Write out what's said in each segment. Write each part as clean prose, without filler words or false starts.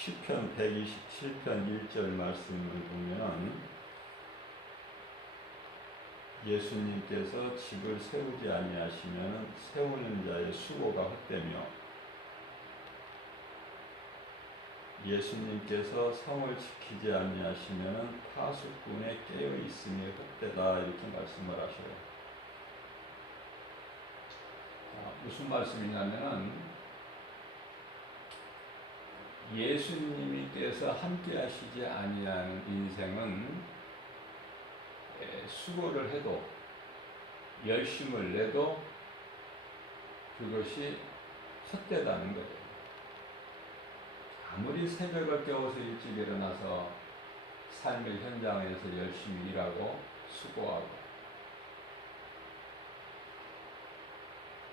시편 127편 1절 말씀을 보면 예수님께서 집을 세우지 아니하시면 세우는 자의 수고가 헛되며 예수님께서 성을 지키지 아니하시면 파수꾼의 깨어 있음이 헛되다 이렇게 말씀을 하셔요. 무슨 말씀이냐면은 예수님께서 함께 하시지 아니하는 인생은 수고를 해도 열심을 내도 그것이 헛되다는 거예요. 아무리 새벽을 깨워서 일찍 일어나서 삶의 현장에서 열심히 일하고 수고하고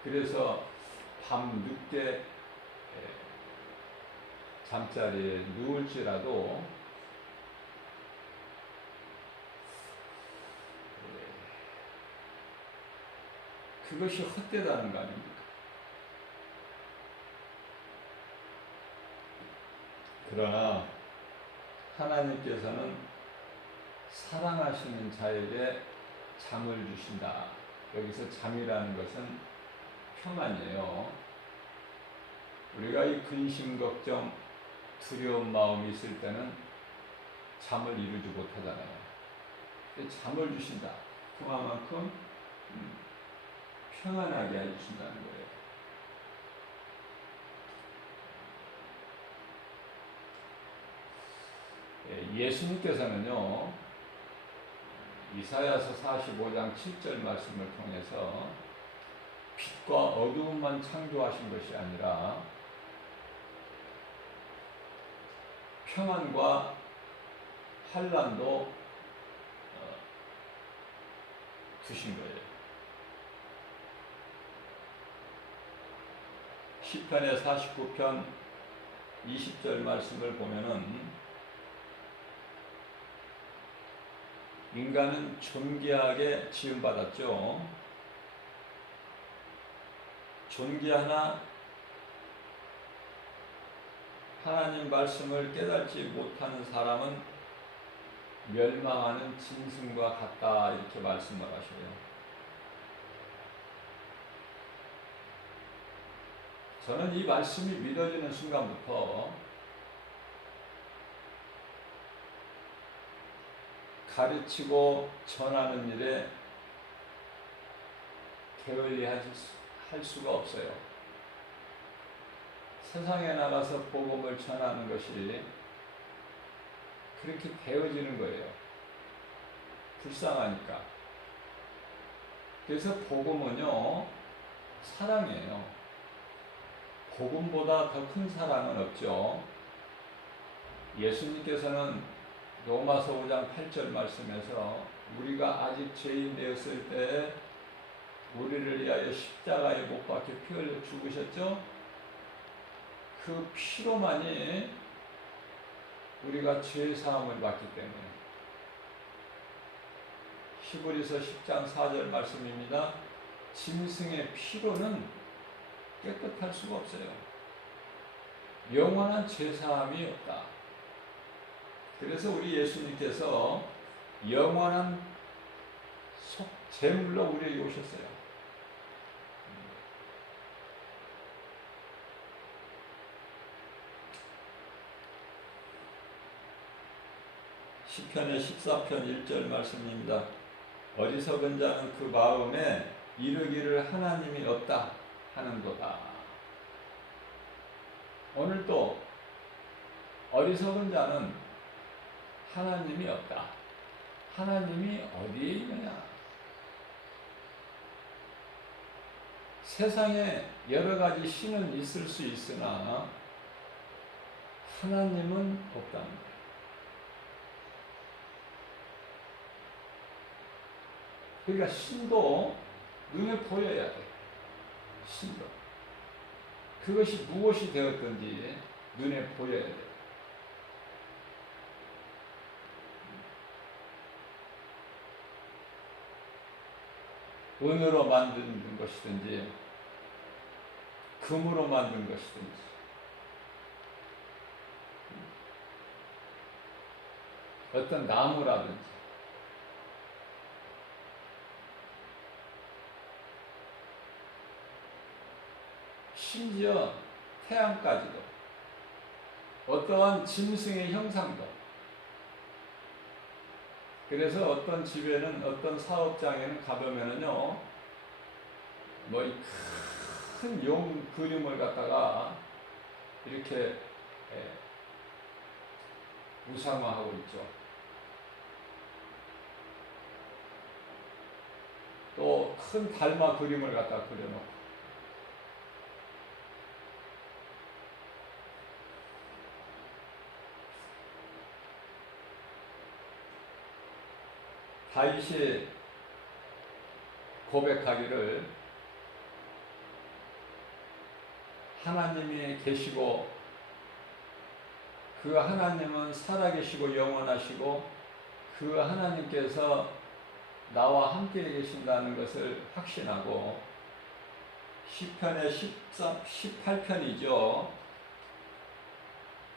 그래서 밤 늦게 잠자리에 누울지라도 그것이 헛되다는 거 아닙니까? 그러나 하나님께서는 사랑하시는 자에게 잠을 주신다. 여기서 잠이라는 것은 평안이에요. 우리가 이 근심, 걱정, 두려운 마음이 있을 때는 잠을 이루지 못하잖아요. 잠을 주신다. 그만큼 평안하게 해주신다는 거예요. 예수님께서는요, 이사야서 45장 7절 말씀을 통해서 빛과 어두움만 창조하신 것이 아니라 평안과 환난도 주신 거예요. 시편의 49편 20절 말씀을 보면은 인간은 존귀하게 지음받았죠. 존귀하나 하나님 말씀을 깨닫지 못하는 사람은 멸망하는 짐승과 같다 이렇게 말씀을 하셔요. 저는 이 말씀이 믿어지는 순간부터 가르치고 전하는 일에 게을리할 수가 없어요. 세상에 나가서 복음을 전하는 것이 그렇게 배워지는 거예요. 불쌍하니까. 그래서 복음은요, 사랑이에요. 복음보다 더 큰 사랑은 없죠. 예수님께서는 로마서 5장 8절 말씀에서 우리가 아직 죄인 되었을 때 우리를 위하여 십자가에 못 박혀 피 흘려 죽으셨죠? 그 피로만이 우리가 죄 사함을 받기 때문에 히브리서 10장 4절 말씀입니다. 짐승의 피로는 깨끗할 수가 없어요. 영원한 죄 사함이 없다. 그래서 우리 예수님께서 영원한 제물로 우리에게 오셨어요. 시편의 14편 1절 말씀입니다. 어리석은 자는 그 마음에 이르기를 하나님이 없다 하는도다. 오늘도 어리석은 자는 하나님이 없다. 하나님이 어디에 있느냐? 세상에 여러 가지 신은 있을 수 있으나 하나님은 없답니다. 그러니까 신도 눈에 보여야 돼. 신도. 그것이 무엇이 되었든지 눈에 보여야 돼. 은으로 만든 것이든지 금으로 만든 것이든지 어떤 나무라든지 심지어 태양까지도 어떠한 짐승의 형상도. 그래서 어떤 집에는 어떤 사업장에는 가보면은요 뭐 이 큰 용 그림을 갖다가 이렇게 우상화하고 있죠. 또 큰 달마 그림을 갖다 그려놓고 다윗이 고백하기를 하나님이 계시고 그 하나님은 살아계시고 영원하시고 그 하나님께서 나와 함께 계신다는 것을 확신하고 시편의 18편이죠.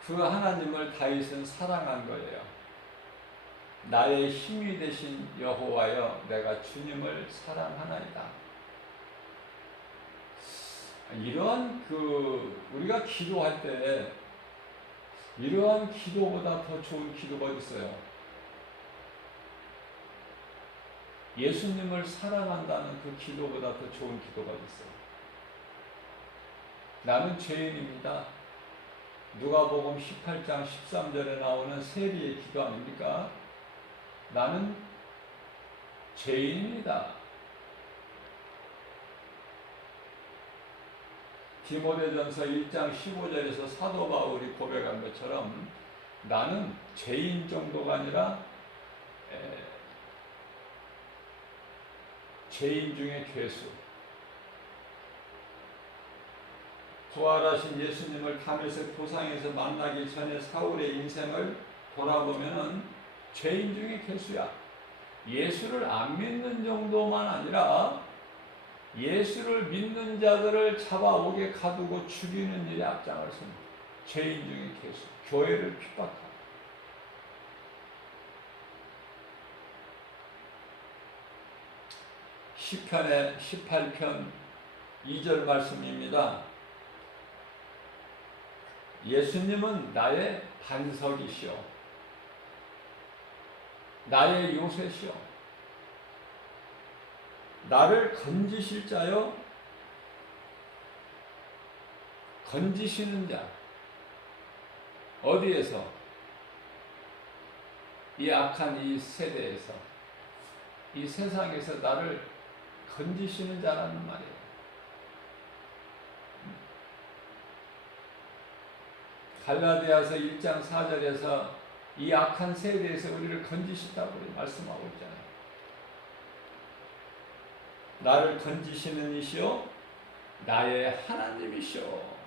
그 하나님을 다윗은 사랑한 거예요. 나의 힘이 되신 여호와여 내가 주님을 사랑하나이다. 이러한 우리가 기도할 때 이러한 기도보다 더 좋은 기도가 어디 있어요? 예수님을 사랑한다는 그 기도보다 더 좋은 기도가 어디 있어요? 나는 죄인입니다. 누가복음 18장 13절에 나오는 세리의 기도 아닙니까? 나는 죄인입니다. 디모데전서 1장 15절에서 사도 바울이 고백한 것처럼 나는 죄인 정도가 아니라 죄인 중에 괴수. 부활하신 예수님을 다메섹 도상에서 만나기 전에 사울의 인생을 돌아보면은 죄인 중에 괴수야. 예수를 안 믿는 정도만 아니라 예수를 믿는 자들을 잡아오게 가두고 죽이는 일에 앞장을 섭니다. 죄인 중에 괴수. 교회를 핍박하고. 시편의 18편 2절 말씀입니다. 예수님은 나의 반석이시오. 나의 요새시오. 나를 건지실 자요. 건지시는 자. 어디에서? 이 악한 이 세대에서, 이 세상에서 나를 건지시는 자라는 말이에요. 갈라디아서 1장 4절에서 이 악한 세대에서 우리를 건지신다고 말씀하고 있잖아요. 나를 건지시는 이시오 나의 하나님이시오.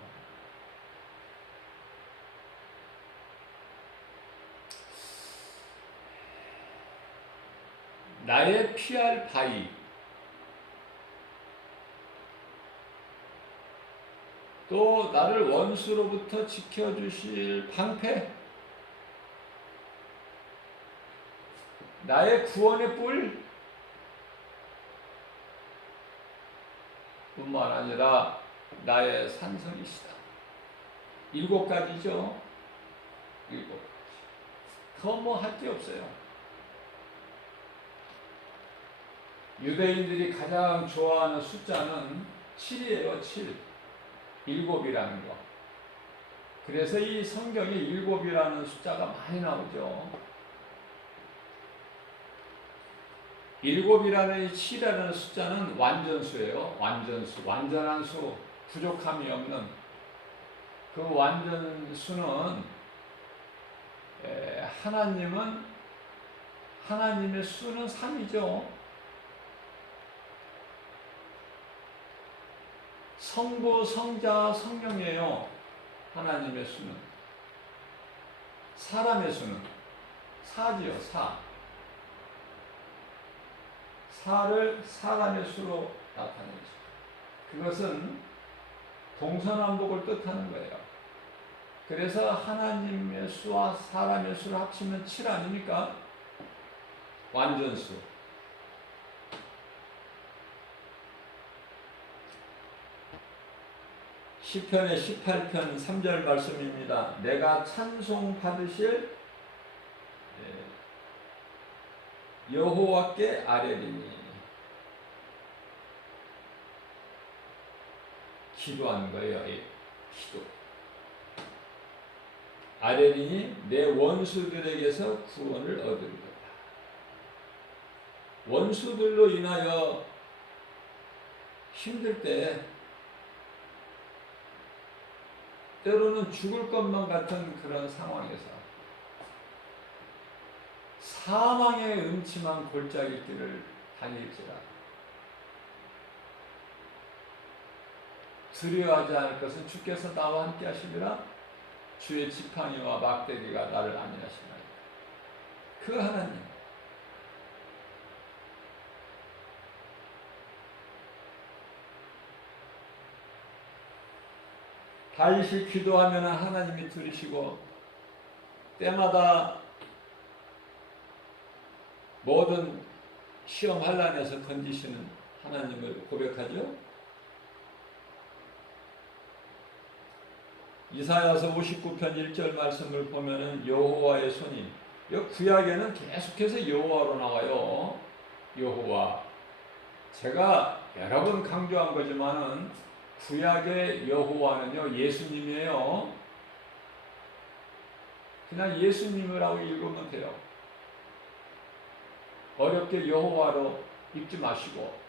나의 피할 바위. 또 나를 원수로부터 지켜주실 방패. 나의 구원의 뿔. 뿐만 아니라 나의 산성이시다. 7가지죠. 7가지. 더 뭐 할 게 없어요. 유대인들이 가장 좋아하는 숫자는 7이에요. 7. 7이라는 거. 그래서 이 성경에 7이라는 숫자가 많이 나오죠. 7이라는 이 7이라는 숫자는 완전수예요. 완전수. 완전한 수. 부족함이 없는 그 완전수는 하나님의 수는 3이죠. 성부, 성자, 성령이에요. 하나님의 수는. 사람의 수는 4지요. 4. 4를 사람의 수로 나타내죠. 그것은 동서남북을 뜻하는 거예요. 그래서 하나님의 수와 사람의 수를 합치면 7 아닙니까? 완전수. 시편의 18편 3절 말씀입니다. 내가 찬송 받으실 여호와께 아뢰리니. 기도하는 거예요. 기도. 아뢰리니 내 원수들에게서 구원을 얻으리로다. 원수들로 인하여 힘들 때 때로는 죽을 것만 같은 그런 상황에서 사망의 음침한 골짜기 길을 다닐지라 두려워하지 않을 것은 주께서 나와 함께 하시리라. 주의 지팡이와 막대기가 나를 안위하시나이다. 그 하나님, 다윗이 기도하면 하나님이 들으시고 때마다 모든 시험 환난에서 건지시는 하나님을 고백하죠. 이사야서 59편 1절 말씀을 보면은 여호와의 손이, 구약에는 계속해서 여호와로 나와요. 여호와. 제가 여러 번 강조한 거지만은 구약의 여호와는요 예수님이에요. 그냥 예수님이라고 읽으면 돼요. 어렵게 여호와로 읽지 마시고.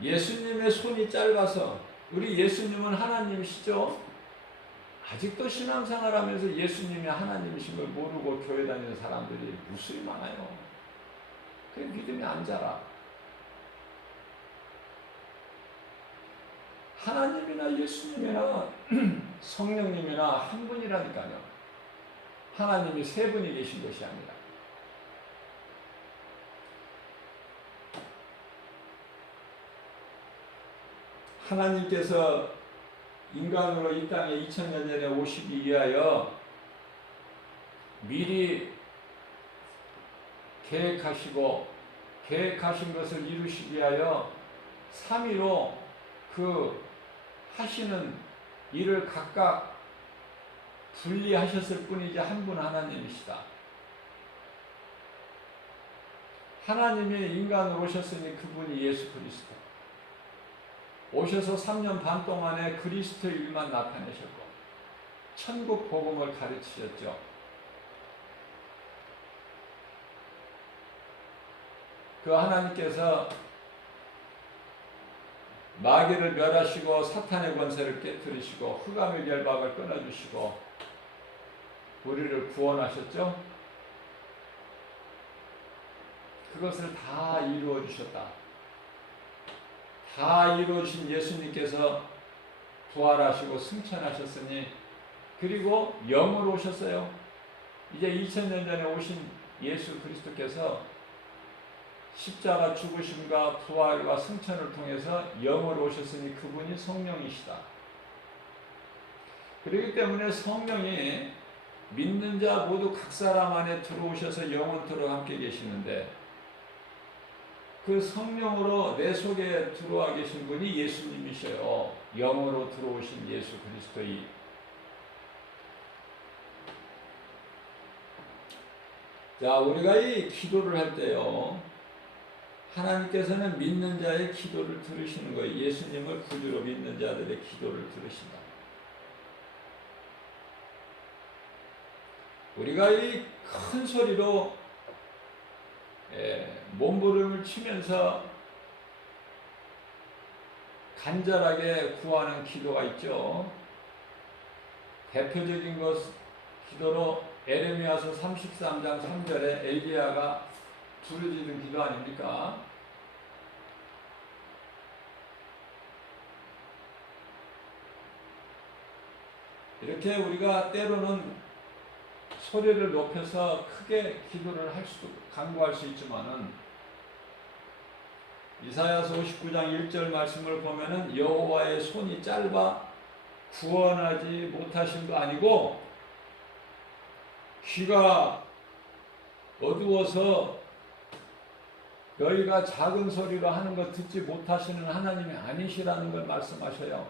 예수님의 손이 짧아서, 우리 예수님은 하나님이시죠. 아직도 신앙생활하면서 예수님이 하나님이신 걸 모르고 교회 다니는 사람들이 무수히 많아요. 그 믿음이 안 자라. 하나님이나 예수님이나 성령님이나 한 분이라니까요. 하나님이 세 분이 계신 것이 아니라. 하나님께서 인간으로 이 땅에 2000년 전에 오시기 위하여 미리 계획하신 것을 이루시기 위하여 3위로 그 하시는 일을 각각 분리하셨을 뿐이지 한 분 하나님이시다. 하나님이 인간으로 오셨으니 그분이 예수 그리스도. 오셔서 3년 반 동안에 그리스도 일만 나타내셨고 천국 복음을 가르치셨죠. 그 하나님께서 마귀를 멸하시고 사탄의 권세를 깨뜨리시고 흑암의 결박을 끊어주시고 우리를 구원하셨죠. 그것을 다 이루어 주셨다. 다 이루어주신 예수님께서 부활하시고 승천하셨으니, 그리고 영으로 오셨어요. 이제 2000년 전에 오신 예수 그리스도께서 십자가 죽으심과 부활과 승천을 통해서 영으로 오셨으니 그분이 성령이시다. 그렇기 때문에 성령이 믿는 자 모두 각 사람 안에 들어오셔서 영원토록 함께 계시는데, 그 성령으로 내 속에 들어와 계신 분이 예수님이셔요. 영으로 들어오신 예수 그리스도이. 자, 우리가 이 기도를 할 때요, 하나님께서는 믿는 자의 기도를 들으시는 거예요. 예수님을 구주로 믿는 자들의 기도를 들으신다. 우리가 이 큰 소리로 몸부림을 치면서 간절하게 구하는 기도가 있죠. 대표적인 기도로 에레미야서 33장 3절에 엘리야가 부르짖은 기도 아닙니까? 이렇게 우리가 때로는 소리를 높여서 크게 기도를 할 수도, 간구할 수 있지만은 이사야서 59장 1절 말씀을 보면은 여호와의 손이 짧아 구원하지 못하신 거 아니고 귀가 어두워서 너희가 작은 소리로 하는 거 듣지 못하시는 하나님이 아니시라는 걸 말씀하셔요.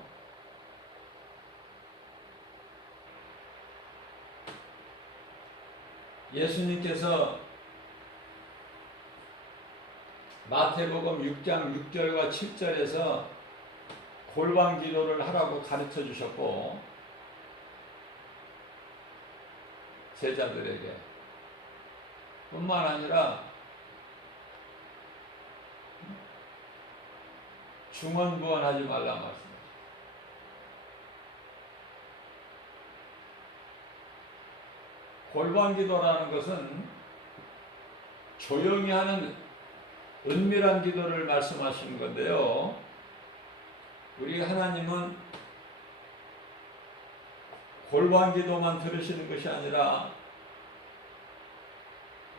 예수님께서 마태복음 6장 6절과 7절에서 골방 기도를 하라고 가르쳐 주셨고 제자들에게 뿐만 아니라 중언부언하지 말라 말씀하셨어요. 골방 기도라는 것은 조용히 하는 은밀한 기도를 말씀하시는 건데요. 우리 하나님은 골방 기도만 들으시는 것이 아니라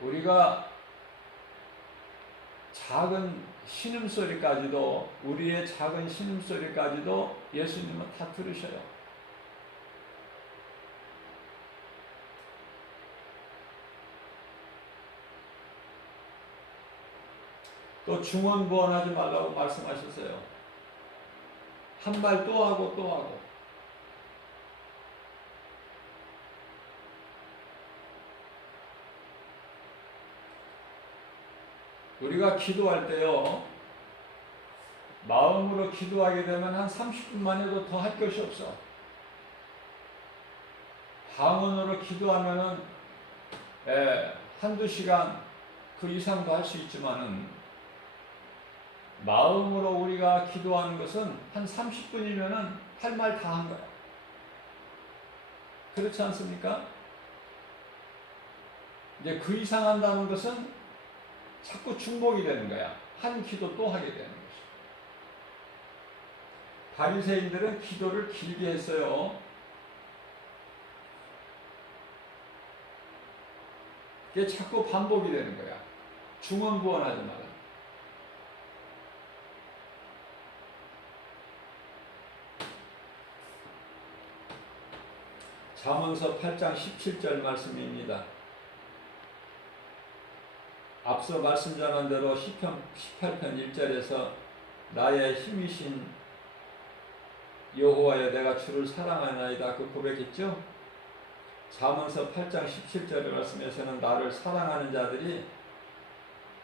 우리가 작은 신음소리까지도 우리의 작은 신음소리까지도 예수님은 다 들으셔요. 또 중언부언하지 말라고 말씀하셨어요. 한 말 또 하고 또 하고. 우리가 기도할 때요, 마음으로 기도하게 되면 한 30분만 해도 더 할 것이 없어. 방언으로 기도하면은 한두 시간 그 이상도 할 수 있지만은 마음으로 우리가 기도하는 것은 한 30분이면은 할 말 다 한 거야. 그렇지 않습니까? 이제 그 이상 한다는 것은 자꾸 중복이 되는 거야. 한 기도 또 하게 되는 것이. 바리새인들은 기도를 길게 했어요. 이게 자꾸 반복이 되는 거야. 중언부언하지 말라. 잠언서 8장 17절 말씀입니다. 앞서 말씀 전한 대로 시편 18편 1절에서 나의 힘이신 여호와여 내가 주를 사랑하나이다 그 고백했죠. 잠언서 8장 17절의 말씀에서는 나를 사랑하는 자들이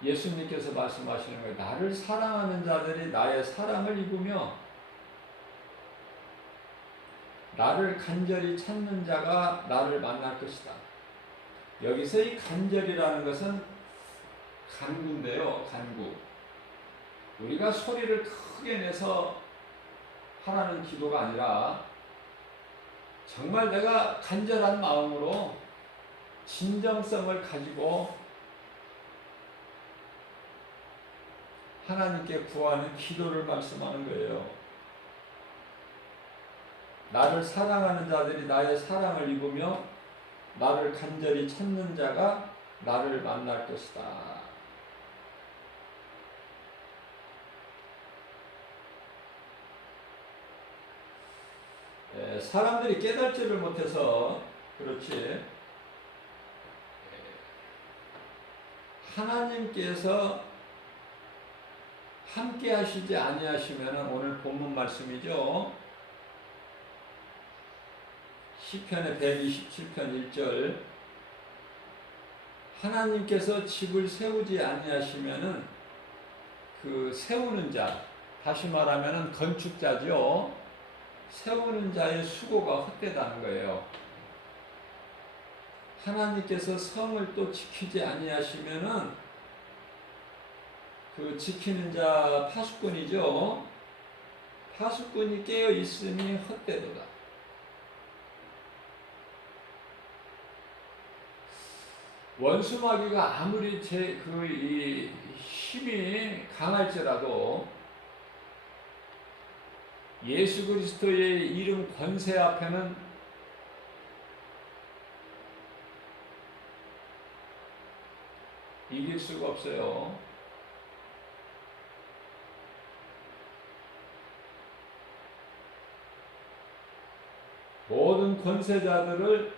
예수님께서 말씀하시는 거예요. 나를 사랑하는 자들이 나의 사랑을 입으며 나를 간절히 찾는 자가 나를 만날 것이다. 여기서 이 간절이라는 것은 간구인데요. 간구. 우리가 소리를 크게 내서 하라는 기도가 아니라 정말 내가 간절한 마음으로 진정성을 가지고 하나님께 구하는 기도를 말씀하는 거예요. 나를 사랑하는 자들이 나의 사랑을 입으며 나를 간절히 찾는 자가 나를 만날 것이다. 사람들이 깨닫지를 못해서 그렇지 하나님께서 함께 하시지 아니하시면 오늘 본문 말씀이죠. 시편의 127편 1절 하나님께서 집을 세우지 아니하시면은 그 세우는 자 다시 말하면은 건축자죠. 세우는 자의 수고가 헛되다는 거예요. 하나님께서 성을 또 지키지 아니하시면은 그 지키는 자 파수꾼이죠. 파수꾼이 깨어 있으니 헛되도다. 원수마귀가 아무리 이 힘이 강할지라도 예수 그리스도의 이름 권세 앞에는 이길 수가 없어요. 모든 권세자들을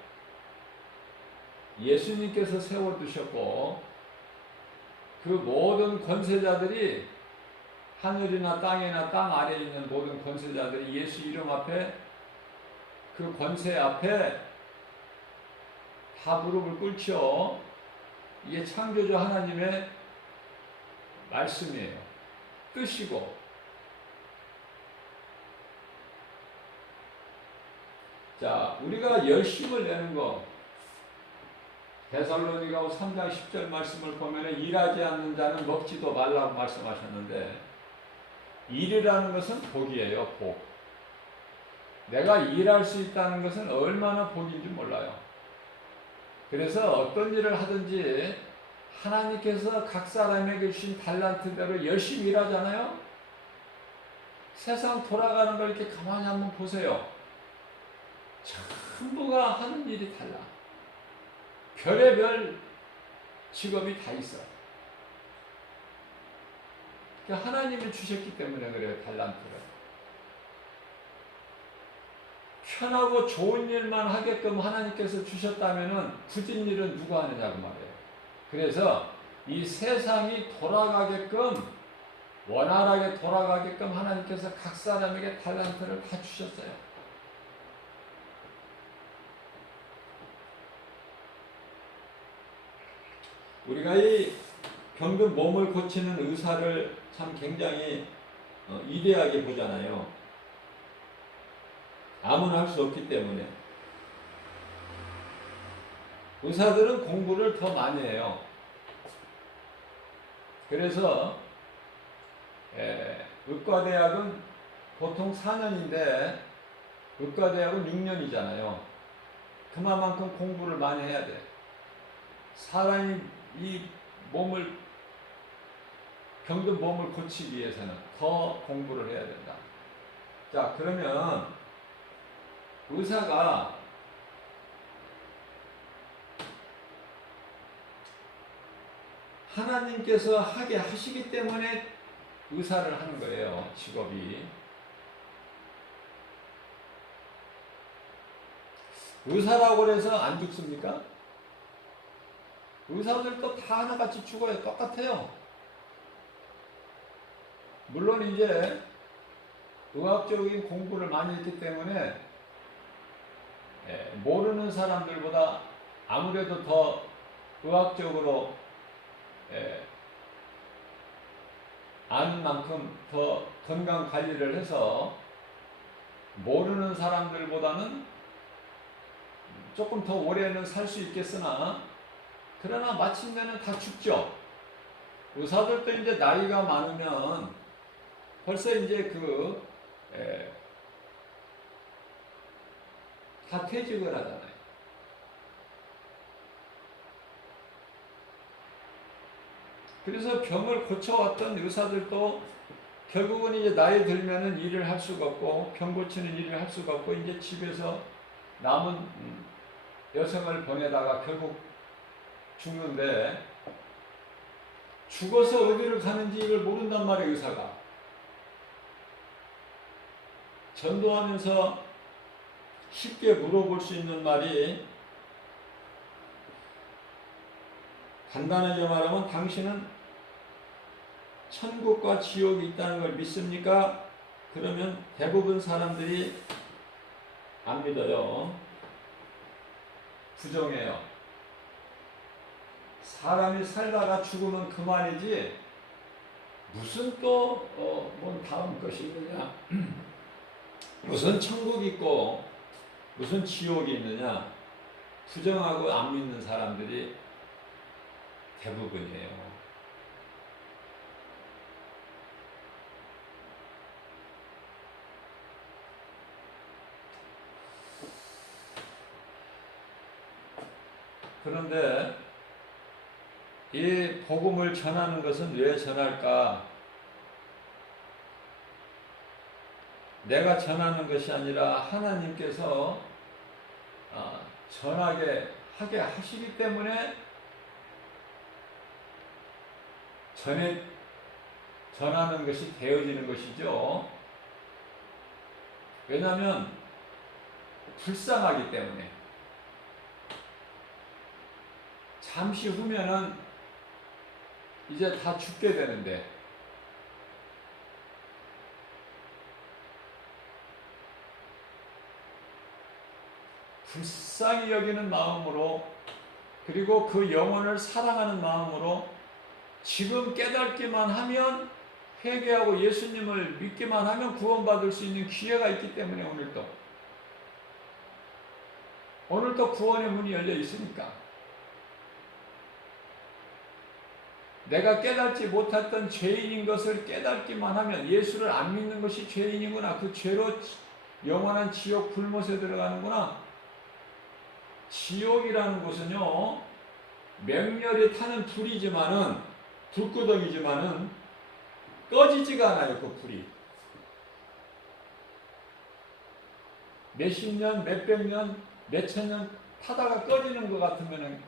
예수님께서 세워두셨고 그 모든 권세자들이 하늘이나 땅이나 땅 아래에 있는 모든 권세자들이 예수 이름 앞에 그 권세 앞에 다 무릎을 꿇죠. 이게 창조주 하나님의 말씀이에요. 뜻이고. 자, 우리가 열심을 내는 거 데살로니가서 3장 10절 말씀을 보면 일하지 않는 자는 먹지도 말라고 말씀하셨는데 일이라는 것은 복이에요. 복. 내가 일할 수 있다는 것은 얼마나 복인지 몰라요. 그래서 어떤 일을 하든지 하나님께서 각 사람에게 주신 달란트대로 열심히 일하잖아요. 세상 돌아가는 걸 이렇게 가만히 한번 보세요. 전부가 하는 일이 달라. 별의별 직업이 다 있어. 그러니까 하나님이 주셨기 때문에 그래요. 달란트를. 편하고 좋은 일만 하게끔 하나님께서 주셨다면은 굳은 일은 누가 하느냐고 말이에요. 그래서 이 세상이 돌아가게끔 원활하게 돌아가게끔 하나님께서 각 사람에게 달란트를 다 주셨어요. 우리가 이 병든 몸을 고치는 의사를 참 굉장히 위대하게 보잖아요. 아무나 할 수 없기 때문에. 의사들은 공부를 더 많이 해요. 그래서 의과대학은 보통 4년인데 의과대학은 6년이잖아요. 그만큼 공부를 많이 해야 돼. 사람이 이 몸을 병든 몸을 고치기 위해서는 더 공부를 해야 된다. 자, 그러면 의사가 하나님께서 하게 하시기 때문에 의사를 하는 거예요. 직업이. 의사라고 해서 안 죽습니까? 의사들도 다 하나같이 죽어요. 똑같아요. 물론 이제 의학적인 공부를 많이 했기 때문에 모르는 사람들보다 아무래도 더 의학적으로 아는 만큼 더 건강 관리를 해서 모르는 사람들보다는 조금 더 오래는 살 수 있겠으나 그러나 마침내는 다 죽죠. 의사들도 이제 나이가 많으면 벌써 이제 다 퇴직을 하잖아요. 그래서 병을 고쳐왔던 의사들도 결국은 이제 나이 들면은 일을 할 수가 없고 병 고치는 일을 할 수가 없고 이제 집에서 남은 여성을 보내다가 결국 죽는데 죽어서 어디를 가는지 이걸 모른단 말이에요. 의사가 전도하면서 쉽게 물어볼 수 있는 말이 간단하게 말하면 당신은 천국과 지옥이 있다는 걸 믿습니까? 그러면 대부분 사람들이 안 믿어요. 부정해요. 사람이 살다가 죽으면 그만이지 무슨 또 뭔 다음 것이 있느냐 무슨 천국이 있고 무슨 지옥이 있느냐 부정하고 안 믿는 사람들이 대부분이에요. 그런데 이 복음을 전하는 것은 왜 전할까? 내가 전하는 것이 아니라 하나님께서 전하게 하게 하시기 때문에 전하는 것이 되어지는 것이죠. 왜냐하면 불쌍하기 때문에. 잠시 후면은 이제 다 죽게 되는데, 불쌍히 여기는 마음으로, 그리고 그 영혼을 사랑하는 마음으로 지금 깨닫기만 하면, 회개하고 예수님을 믿기만 하면 구원받을 수 있는 기회가 있기 때문에 오늘도 구원의 문이 열려 있으니까. 내가 깨닫지 못했던 죄인인 것을 깨닫기만 하면, 예수를 안 믿는 것이 죄인이구나, 그 죄로 영원한 지옥 불못에 들어가는구나. 지옥이라는 곳은요, 맹렬히 타는 불이지만은, 불구덩이지만은 꺼지지가 않아요. 그 불이 몇십 년, 몇백 년, 몇천 년 타다가 꺼지는 것 같으면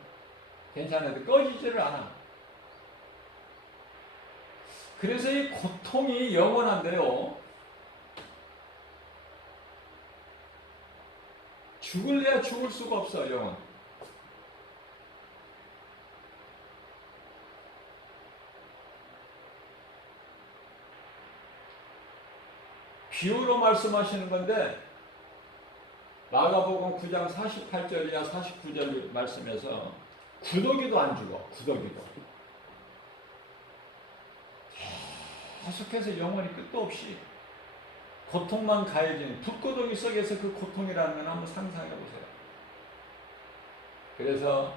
괜찮은데 꺼지지를 않아. 그래서 이 고통이 영원한데요, 죽을래야 죽을 수가 없어. 영원. 비유로 말씀하시는 건데, 마가복음 9장 48절이나 49절 말씀에서 구더기도 안 죽어. 구더기도 계속해서 영원히 끝도 없이 고통만 가해지는, 불구덩이 속에서 그 고통이라는 건 한번 상상해 보세요. 그래서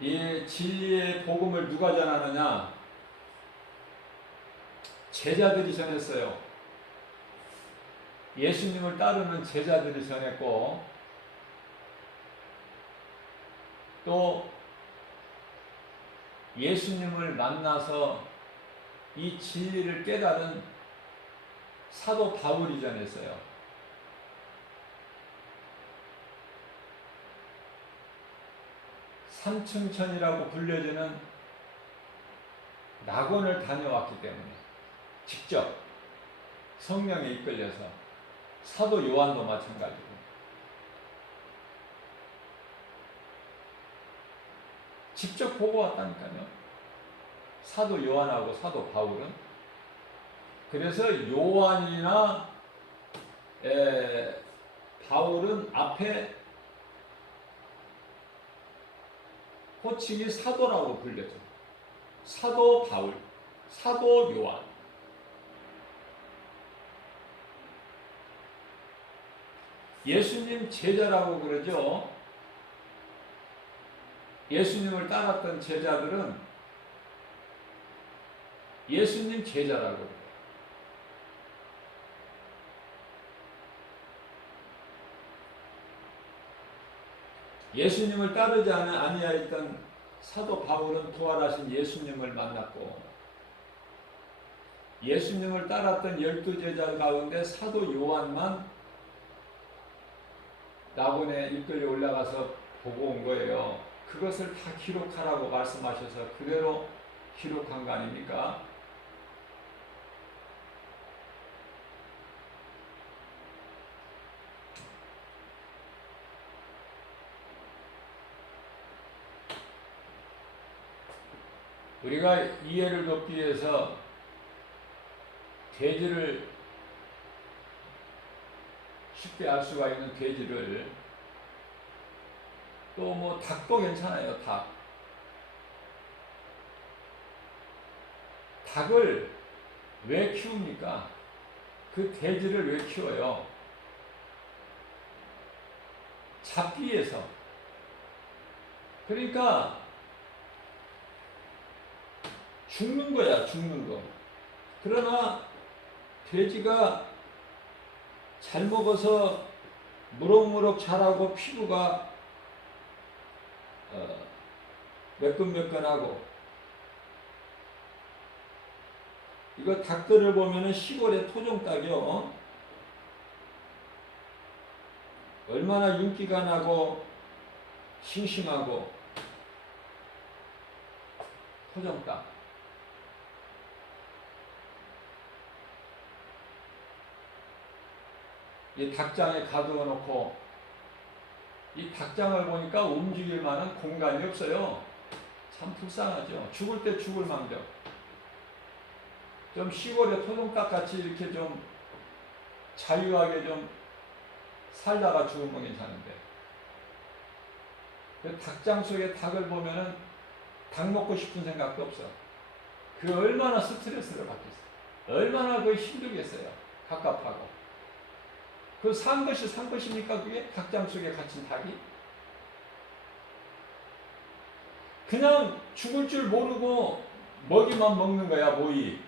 이 진리의 복음을 누가 전하느냐? 제자들이 전했어요. 예수님을 따르는 제자들이 전했고, 또 예수님을 만나서 이 진리를 깨달은 사도 바울이 전했어요. 삼층천이라고 불려지는 낙원을 다녀왔기 때문에, 직접 성령에 이끌려서, 사도 요한도 마찬가지고, 직접 보고 왔다니까요. 사도 요한하고 사도 바울은. 그래서 요한이나 바울은 앞에 호칭이 사도라고 불려져. 사도 바울, 사도 요한. 예수님 제자라고 그러죠. 예수님을 따랐던 제자들은 예수님 제자라고 그래요. 예수님을 따르지 아니하였던 사도 바울은 부활하신 예수님을 만났고, 예수님을 따랐던 12제자 가운데 사도 요한만 낙원에 이끌려 올라가서 보고 온 거예요. 그것을 다 기록하라고 말씀하셔서 그대로 기록한 거 아닙니까? 우리가 이해를 돕기 위해서 돼지를 쉽게 알 수가 있는 돼지를, 또 뭐 닭도 괜찮아요. 닭을 왜 키웁니까? 그 돼지를 왜 키워요? 잡기 위해서. 그러니까 죽는 거야, 죽는 거. 그러나 돼지가 잘 먹어서 무럭무럭 자라고 피부가 매끈매끈하고, 이거 닭들을 보면은 시골의 토종닭이요, 얼마나 윤기가 나고 싱싱하고. 토종닭. 이 닭장에 가두어 놓고 이 닭장을 보니까 움직일 만한 공간이 없어요. 참 불쌍하죠. 죽을 때 죽을 망정. 좀 시골에 토종닭 같이 이렇게 좀 자유하게 좀 살다가 죽으면 괜찮은데. 그 닭장 속에 닭을 보면은 닭 먹고 싶은 생각도 없어. 그 얼마나 스트레스를 받겠어요. 얼마나 그 힘들겠어요. 갑갑하고. 그 산 것입니까? 그게 닭장 속에 갇힌 닭이? 그냥 죽을 줄 모르고 먹이만 먹는 거야, 모이.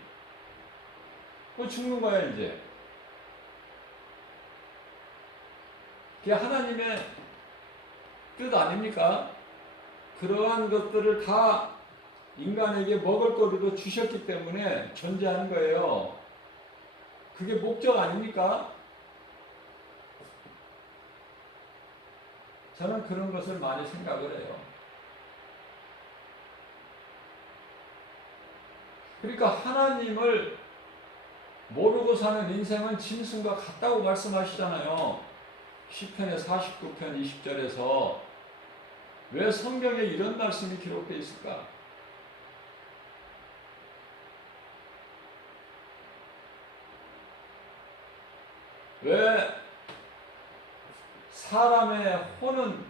뭐 죽는 거야, 이제. 그게 하나님의 뜻 아닙니까? 그러한 것들을 다 인간에게 먹을 거리로 주셨기 때문에 존재하는 거예요. 그게 목적 아닙니까? 저는 그런 것을 많이 생각을 해요. 그러니까 하나님을 모르고 사는 인생은 짐승과 같다고 말씀하시잖아요. 시편의 49편 20절에서 왜 성경에 이런 말씀이 기록되어 있을까? 왜 사람의 혼은,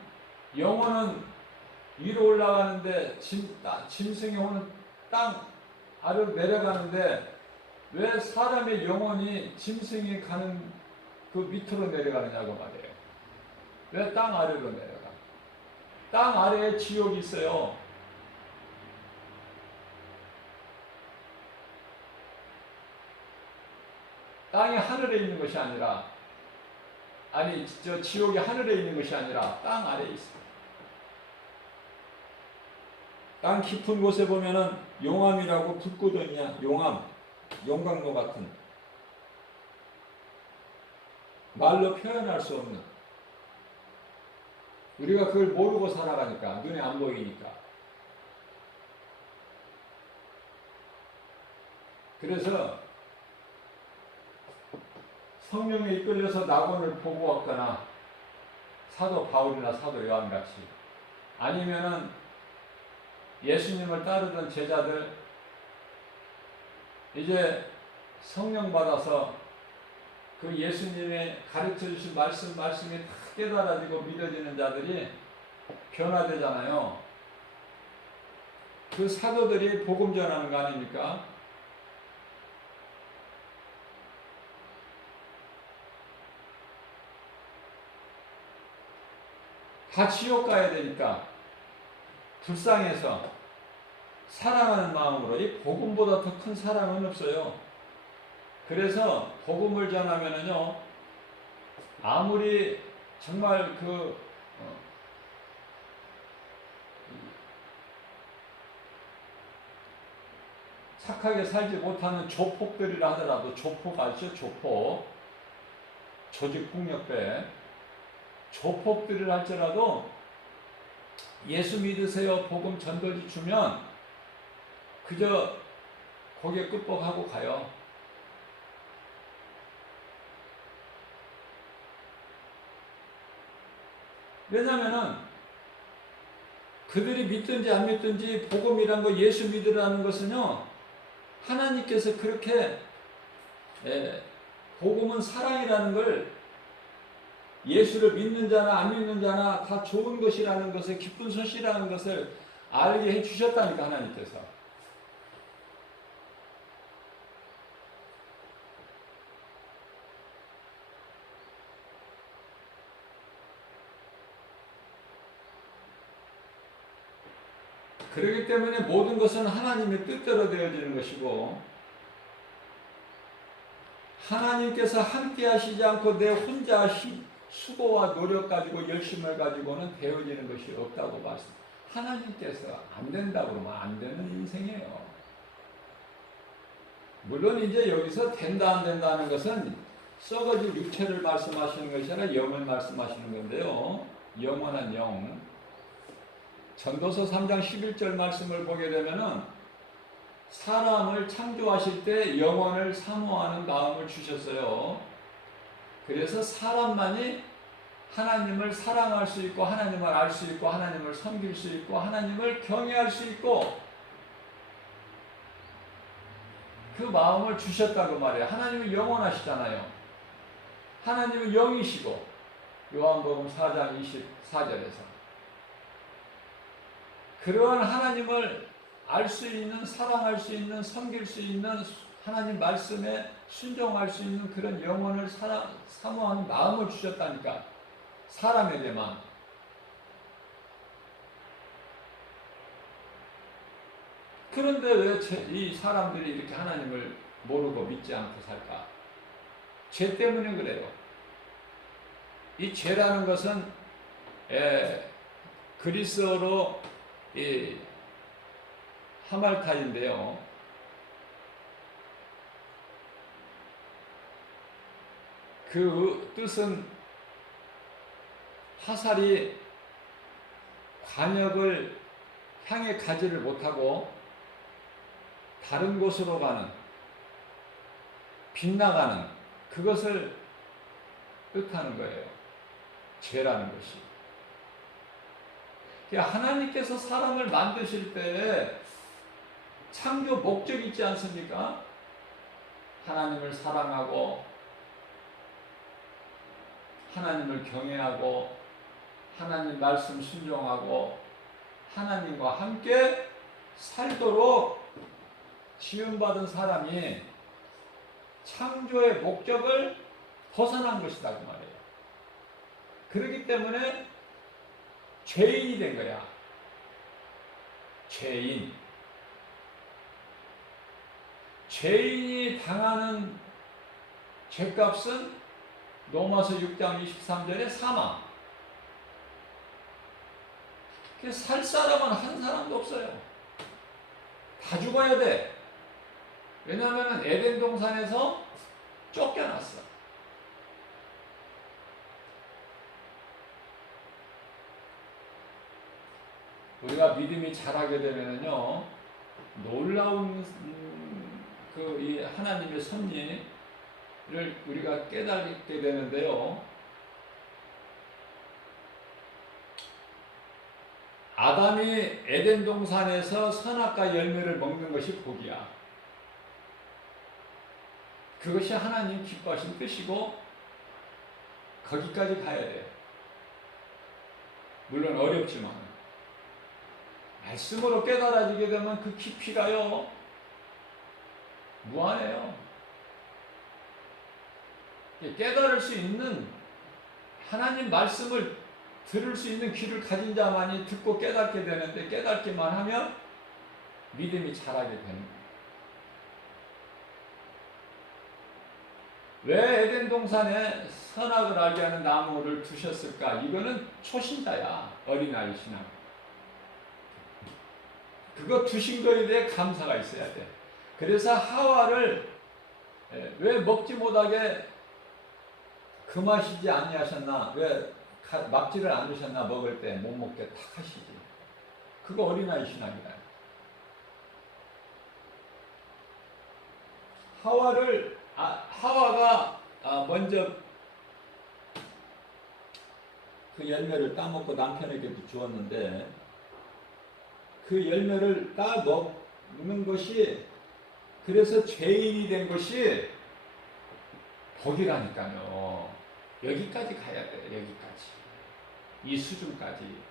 영혼은 위로 올라가는데 짐승의 혼은 땅 아래로 내려가는데 왜 사람의 영혼이 짐승이 가는 그 밑으로 내려가느냐고 말이에요. 왜 땅 아래로 내려가? 땅 아래에 지옥이 있어요. 땅이 하늘에 있는 것이 아니라, 저 지옥이 하늘에 있는 것이 아니라 땅 아래에 있어요. 땅 깊은 곳에 보면은 용암이라고 불꽃이냐, 용광로 같은 말로 표현할 수 없는, 우리가 그걸 모르고 살아가니까, 눈에 안 보이니까. 그래서 성령에 이끌려서 낙원을 보고 왔거나 사도 바울이나 사도 요한같이, 아니면은 예수님을 따르던 제자들 이제 성령 받아서 그 예수님의 가르쳐 주신 말씀이 다 깨달아지고 믿어지는 자들이 변화되잖아요. 그 사도들이 복음 전하는 거 아닙니까? 다 지옥 가야 되니까 불쌍해서 사랑하는 마음으로, 이 복음보다 더 큰 사랑은 없어요. 그래서 복음을 전하면은요, 아무리 정말 착하게 살지 못하는 조폭들이라 하더라도, 조폭 아시죠? 조폭, 조직폭력배, 조폭들을 할지라도 예수 믿으세요 복음 전도지 주면 그저 고개 끄뻑하고 가요. 왜냐면은 그들이 믿든지 안 믿든지 복음이란 거, 예수 믿으라는 것은요, 하나님께서 그렇게 복음은 사랑이라는 걸, 예수를 믿는 자나 안 믿는 자나 다 좋은 것이라는 것을, 기쁜 소식이라는 것을 알게 해주셨다니까, 하나님께서. 그렇기 때문에 모든 것은 하나님의 뜻대로 되어지는 것이고, 하나님께서 함께 하시지 않고 내 혼자 수고와 노력 가지고 열심을 가지고는 되어지는 것이 없다고 말씀. 하나님께서 안 된다고 그러면 안 되는 인생이에요. 물론 이제 여기서 된다 안 된다는 것은 썩어질 육체를 말씀하시는 것이 아니라 영을 말씀하시는 건데요. 영원한 영. 전도서 3장 11절 말씀을 보게 되면은 사람을 창조하실 때 영혼을 사모하는 마음을 주셨어요. 그래서 사람만이 하나님을 사랑할 수 있고 하나님을 알 수 있고 하나님을 섬길 수 있고 하나님을 경외할 수 있고 그 마음을 주셨다고 말해요. 하나님은 영원하시잖아요. 하나님은 영이시고 요한복음 4장 24절에서 그러한 하나님을 알 수 있는, 사랑할 수 있는, 섬길 수 있는, 하나님 말씀에 순종할 수 있는 그런 영혼을 사모하는 마음을 주셨다니까. 사람에게만. 그런데 왜 이 사람들이 이렇게 하나님을 모르고 믿지 않고 살까? 죄 때문에 그래요. 이 죄라는 것은 그리스어로 이 하말타인데요. 그 뜻은 화살이 관역을 향해 가지를 못하고 다른 곳으로 가는, 빗나가는 그것을 뜻하는 거예요. 죄라는 것이. 하나님께서 사람을 만드실 때 창조 목적이 있지 않습니까? 하나님을 사랑하고 하나님을 경외하고 하나님 말씀 순종하고 하나님과 함께 살도록 지음받은 사람이 창조의 목적을 벗어난 것이다 그 말이에요. 그렇기 때문에 죄인이 된 거야. 죄인. 죄인이 당하는 죄값은 로마서 6장 23절에 사망. 살 사람은 한 사람도 없어요. 다 죽어야 돼. 왜냐하면 에덴 동산에서 쫓겨났어. 우리가 믿음이 자라게 되면요, 놀라운 이 하나님의 섭리를 우리가 깨닫게 되는데요. 아담이 에덴 동산에서 선악과 열매를 먹는 것이 복이야. 그것이 하나님 기뻐하신 뜻이고 거기까지 가야 돼. 물론 어렵지만 말씀으로 깨달아지게 되면 그 깊이가요 무한해요. 깨달을 수 있는 하나님 말씀을 들을 수 있는 귀를 가진 자만이 듣고 깨닫게 되는데 깨닫기만 하면 믿음이 자라게 되는 거예요. 왜 에덴 동산에 선악을 알게 하는 나무를 두셨을까? 이거는 초신자야. 어린아이 신앙. 그거 두신 거에 대해 감사가 있어야 돼. 그래서 하와를 왜 먹지 못하게 금하시지 아니하셨나? 왜 막지를 않으셨나? 먹을 때 못 먹게 탁 하시지. 그거 어린아이 신앙이다. 하와가 먼저 그 열매를 따먹고 남편에게도 주었는데 그 열매를 따 먹는 것이 그래서 죄인이 된 것이 복이라니까요. 여기까지 가야 돼. 여기까지. 이 수준까지.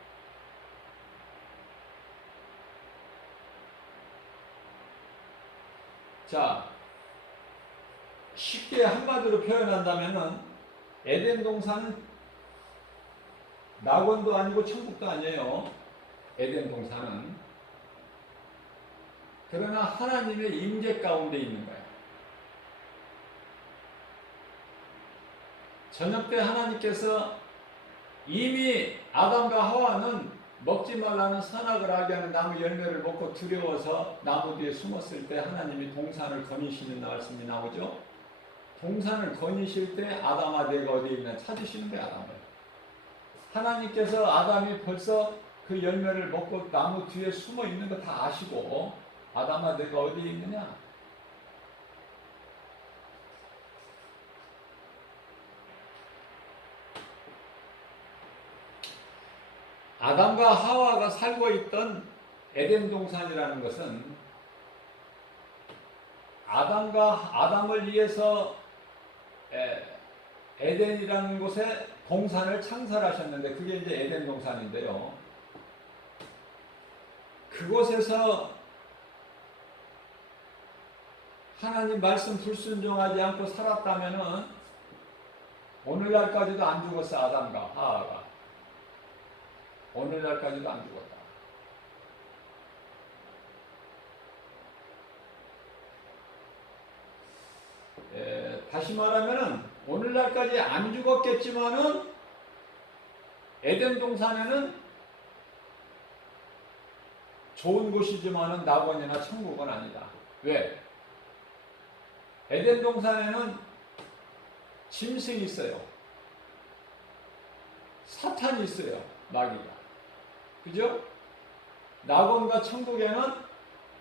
자, 쉽게 한마디로 표현한다면은 에덴 동산은 낙원도 아니고 천국도 아니에요. 에덴 동산은. 그러나 하나님의 임재 가운데 있는 거예요. 저녁 때 하나님께서 이미 아담과 하와는 먹지 말라는 선악을 알게 하는 나무 열매를 먹고 두려워서 나무 뒤에 숨었을 때 하나님이 동산을 거니시는 말씀이 나오죠. 동산을 거니실 때 아담아 내가 어디에 있나 찾으시는 거예요. 아담을. 하나님께서 아담이 벌써 그 열매를 먹고 나무 뒤에 숨어 있는 거 다 아시고 아담아 내가 어디에 있느냐? 아담과 하와가 살고 있던 에덴 동산이라는 것은 아담을 위해서 에덴이라는 곳에 동산을 창설하셨는데 그게 이제 에덴 동산인데요. 그곳에서 하나님 말씀 불순종하지 않고 살았다면은 오늘날까지도 안 죽었어. 아담과 하와가 오늘날까지도 안 죽었다. 다시 말하면은 오늘날까지 안 죽었겠지만은 에덴 동산에는 좋은 곳이지만은 낙원이나 천국은 아니다. 왜? 에덴 동산에는 짐승이 있어요. 사탄이 있어요. 마귀가. 그죠? 낙원과 천국에는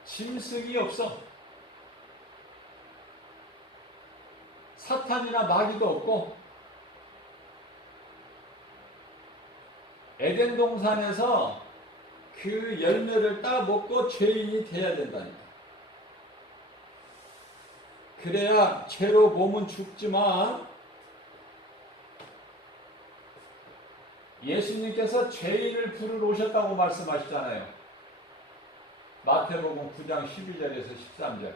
짐승이 없어. 사탄이나 마귀도 없고 에덴 동산에서 그 열매를 따 먹고 죄인이 돼야 된다니까. 그래야 죄로 몸은 죽지만 예수님께서 죄인을 부르러 오셨다고 말씀하시잖아요. 마태복음 9장 12절에서 13절.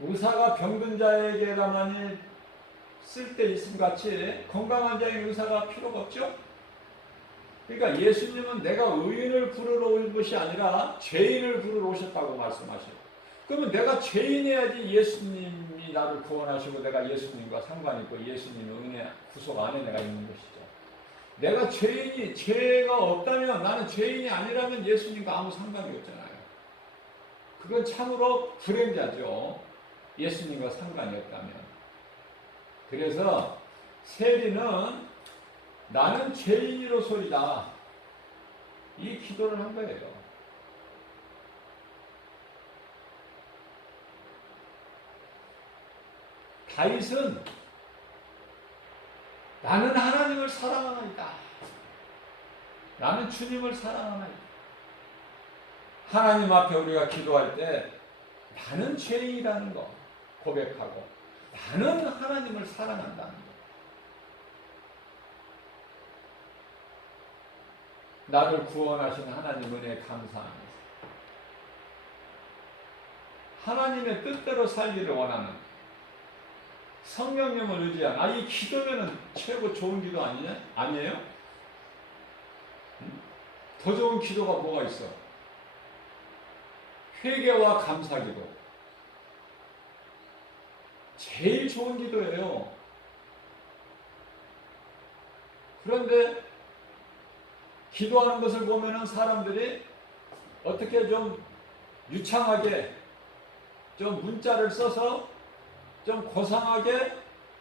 의사가 병든 자에게라만이 쓸데 있음 같이 건강한 자에게 의사가 필요가 없죠? 그러니까 예수님은 내가 의인을 부르러 온 것이 아니라 죄인을 부르러 오셨다고 말씀하셔요. 그러면 내가 죄인이어야지 예수님이 나를 구원하시고 내가 예수님과 상관 있고 예수님의 은혜 구속 안에 내가 있는 것이죠. 내가 죄가 없다면 나는 죄인이 아니라면 예수님과 아무 상관이 없잖아요. 그건 참으로 불행자죠. 예수님과 상관이 없다면. 그래서 세리는 나는 죄인이로소이다. 이 기도를 한 거예요. 다윗은 나는 하나님을 사랑하나이다. 나는 주님을 사랑하나이다. 하나님 앞에 우리가 기도할 때 나는 죄인이라는 거 고백하고 나는 하나님을 사랑한다는 거. 나를 구원하신 하나님 은혜에 감사합니다. 하나님의 뜻대로 살기를 원하는 성령님을 의지한 이 기도면은 최고 좋은 기도 아니에요? 더 좋은 기도가 뭐가 있어? 회개와 감사기도. 제일 좋은 기도예요. 그런데 기도하는 것을 보면은 사람들이 어떻게 좀 유창하게 좀 문자를 써서 좀 고상하게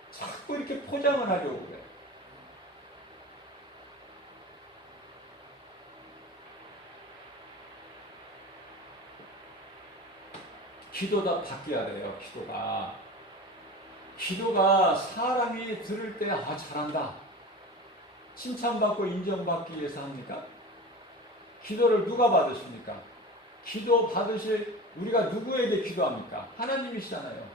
자꾸 이렇게 포장을 하려고 그래. 기도가 바뀌어야 돼요. 기도가 사람이 들을 때 잘한다. 칭찬받고 인정받기 위해서 합니까? 기도를 누가 받으십니까? 기도 받으실 우리가 누구에게 기도합니까? 하나님이시잖아요.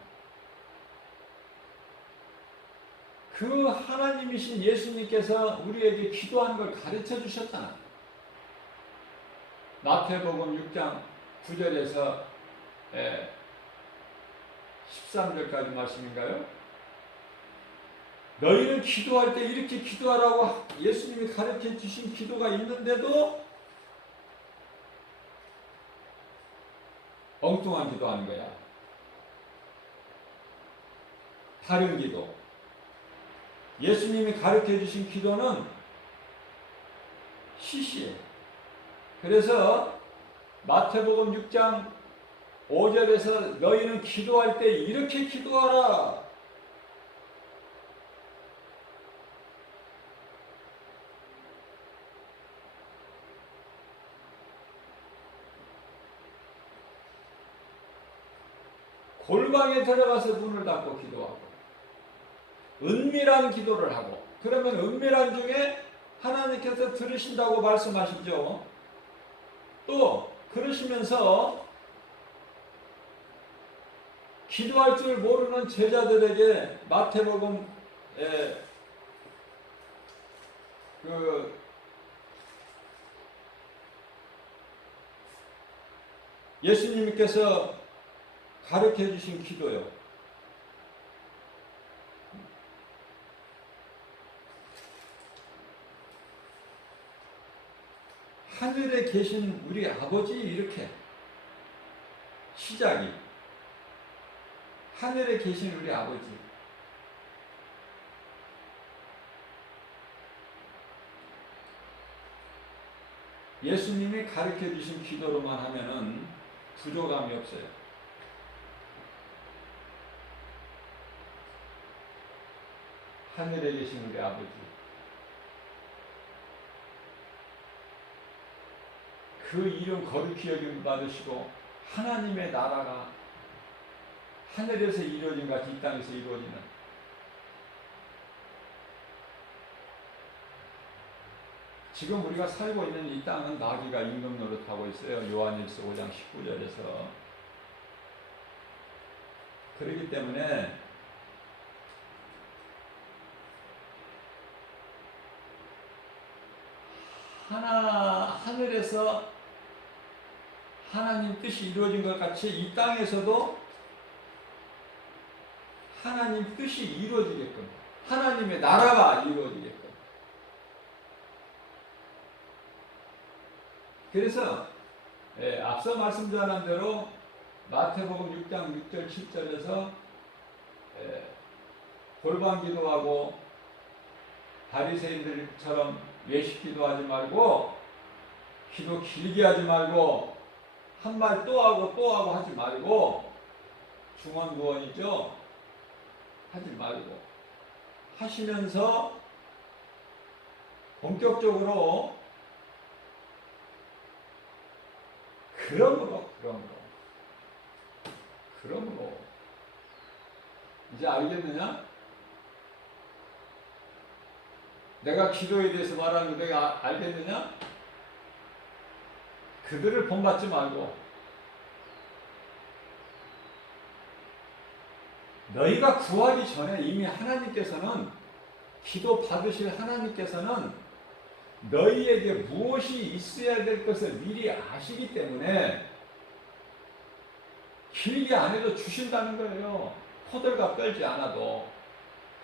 그 하나님이신 예수님께서 우리에게 기도하는 걸 가르쳐 주셨잖아. 마태복음 6장 9절에서 13절까지 말씀인가요? 너희는 기도할 때 이렇게 기도하라고 예수님이 가르쳐 주신 기도가 있는데도 엉뚱한 기도하는 거야. 다른 기도. 예수님이 가르쳐 주신 기도는 시시해. 그래서 마태복음 6장 5절에서 너희는 기도할 때 이렇게 기도하라. 골방에 들어가서 문을 닫고 기도하고 은밀한 기도를 하고 그러면 은밀한 중에 하나님께서 들으신다고 말씀하시죠. 또 그러시면서 기도할 줄 모르는 제자들에게 마태복음 예수님께서 가르쳐 주신 기도요. 하늘에 계신 우리 아버지, 이렇게 시작이. 하늘에 계신 우리 아버지. 예수님이 가르쳐 주신 기도로만 하면은 부족함이 없어요. 하늘에 계신 우리 아버지. 그 이름 거룩히 여김 받으시고 하나님의 나라가 하늘에서 이루어진 같이 이 땅에서 이루어지는, 지금 우리가 살고 있는 이 땅은 나귀가 임금 노릇하고 있어요. 요한일서 5장 19절에서. 그렇기 때문에 하늘에서 하나님 뜻이 이루어진 것 같이 이 땅에서도 하나님 뜻이 이루어지게끔, 하나님의 나라가 이루어지게끔. 그래서 앞서 말씀드린 대로 마태복음 6장 6절 7절에서 골방 기도하고 바리새인들처럼 외식 기도하지 말고, 기도 길게 하지 말고, 한 말 또 하고 또 하고 하지 말고, 중언부언이죠. 하지 말고 하시면서 본격적으로 그러므로 이제 알겠느냐? 내가 기도에 대해서 말하는 거 내가 알겠느냐? 그들을 본받지 말고 너희가 구하기 전에 이미 하나님께서는, 기도 받으실 하나님께서는 너희에게 무엇이 있어야 될 것을 미리 아시기 때문에 길게 안 해도 주신다는 거예요. 호들갑 떨지 않아도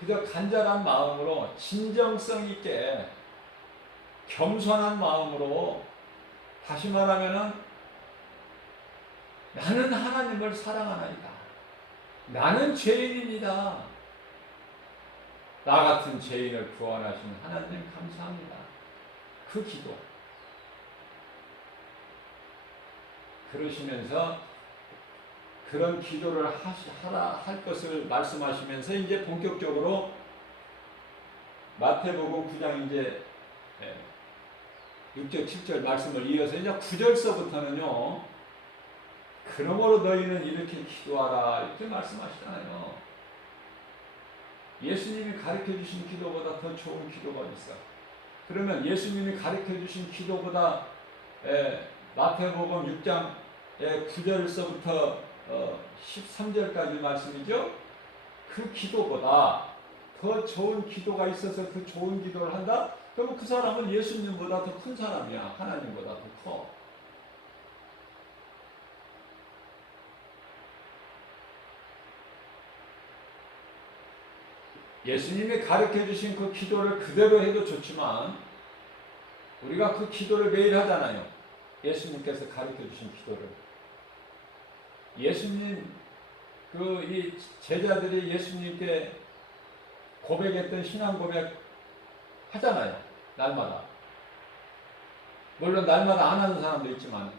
그저 간절한 마음으로, 진정성 있게 겸손한 마음으로, 다시 말하면은 나는 하나님을 사랑하나이다. 나는 죄인입니다. 나 같은 죄인을 구원하시는 하나님 감사합니다. 그 기도. 그러시면서 그런 기도를 할 것을 말씀하시면서 이제 본격적으로 마태복음 9장 이제 6절 7절 말씀을 이어서 이제 9절서부터는요. 그러므로 너희는 이렇게 기도하라, 이렇게 말씀하시잖아요. 예수님이 가르쳐 주신 기도보다 더 좋은 기도가 있어. 그러면 예수님이 가르쳐 주신 기도보다 마태복음 6장 9절서부터 13절까지 말씀이죠. 그 기도보다 더 좋은 기도가 있어서 그 좋은 기도를 한다? 그러면 그 사람은 예수님보다 더 큰 사람이야. 하나님보다 더 커. 예수님이 가르쳐 주신 그 기도를 그대로 해도 좋지만 우리가 그 기도를 매일 하잖아요. 예수님께서 가르쳐 주신 기도를. 예수님, 이 제자들이 예수님께 고백했던 신앙 고백 하잖아요. 날마다. 물론 날마다 안 하는 사람도 있지만.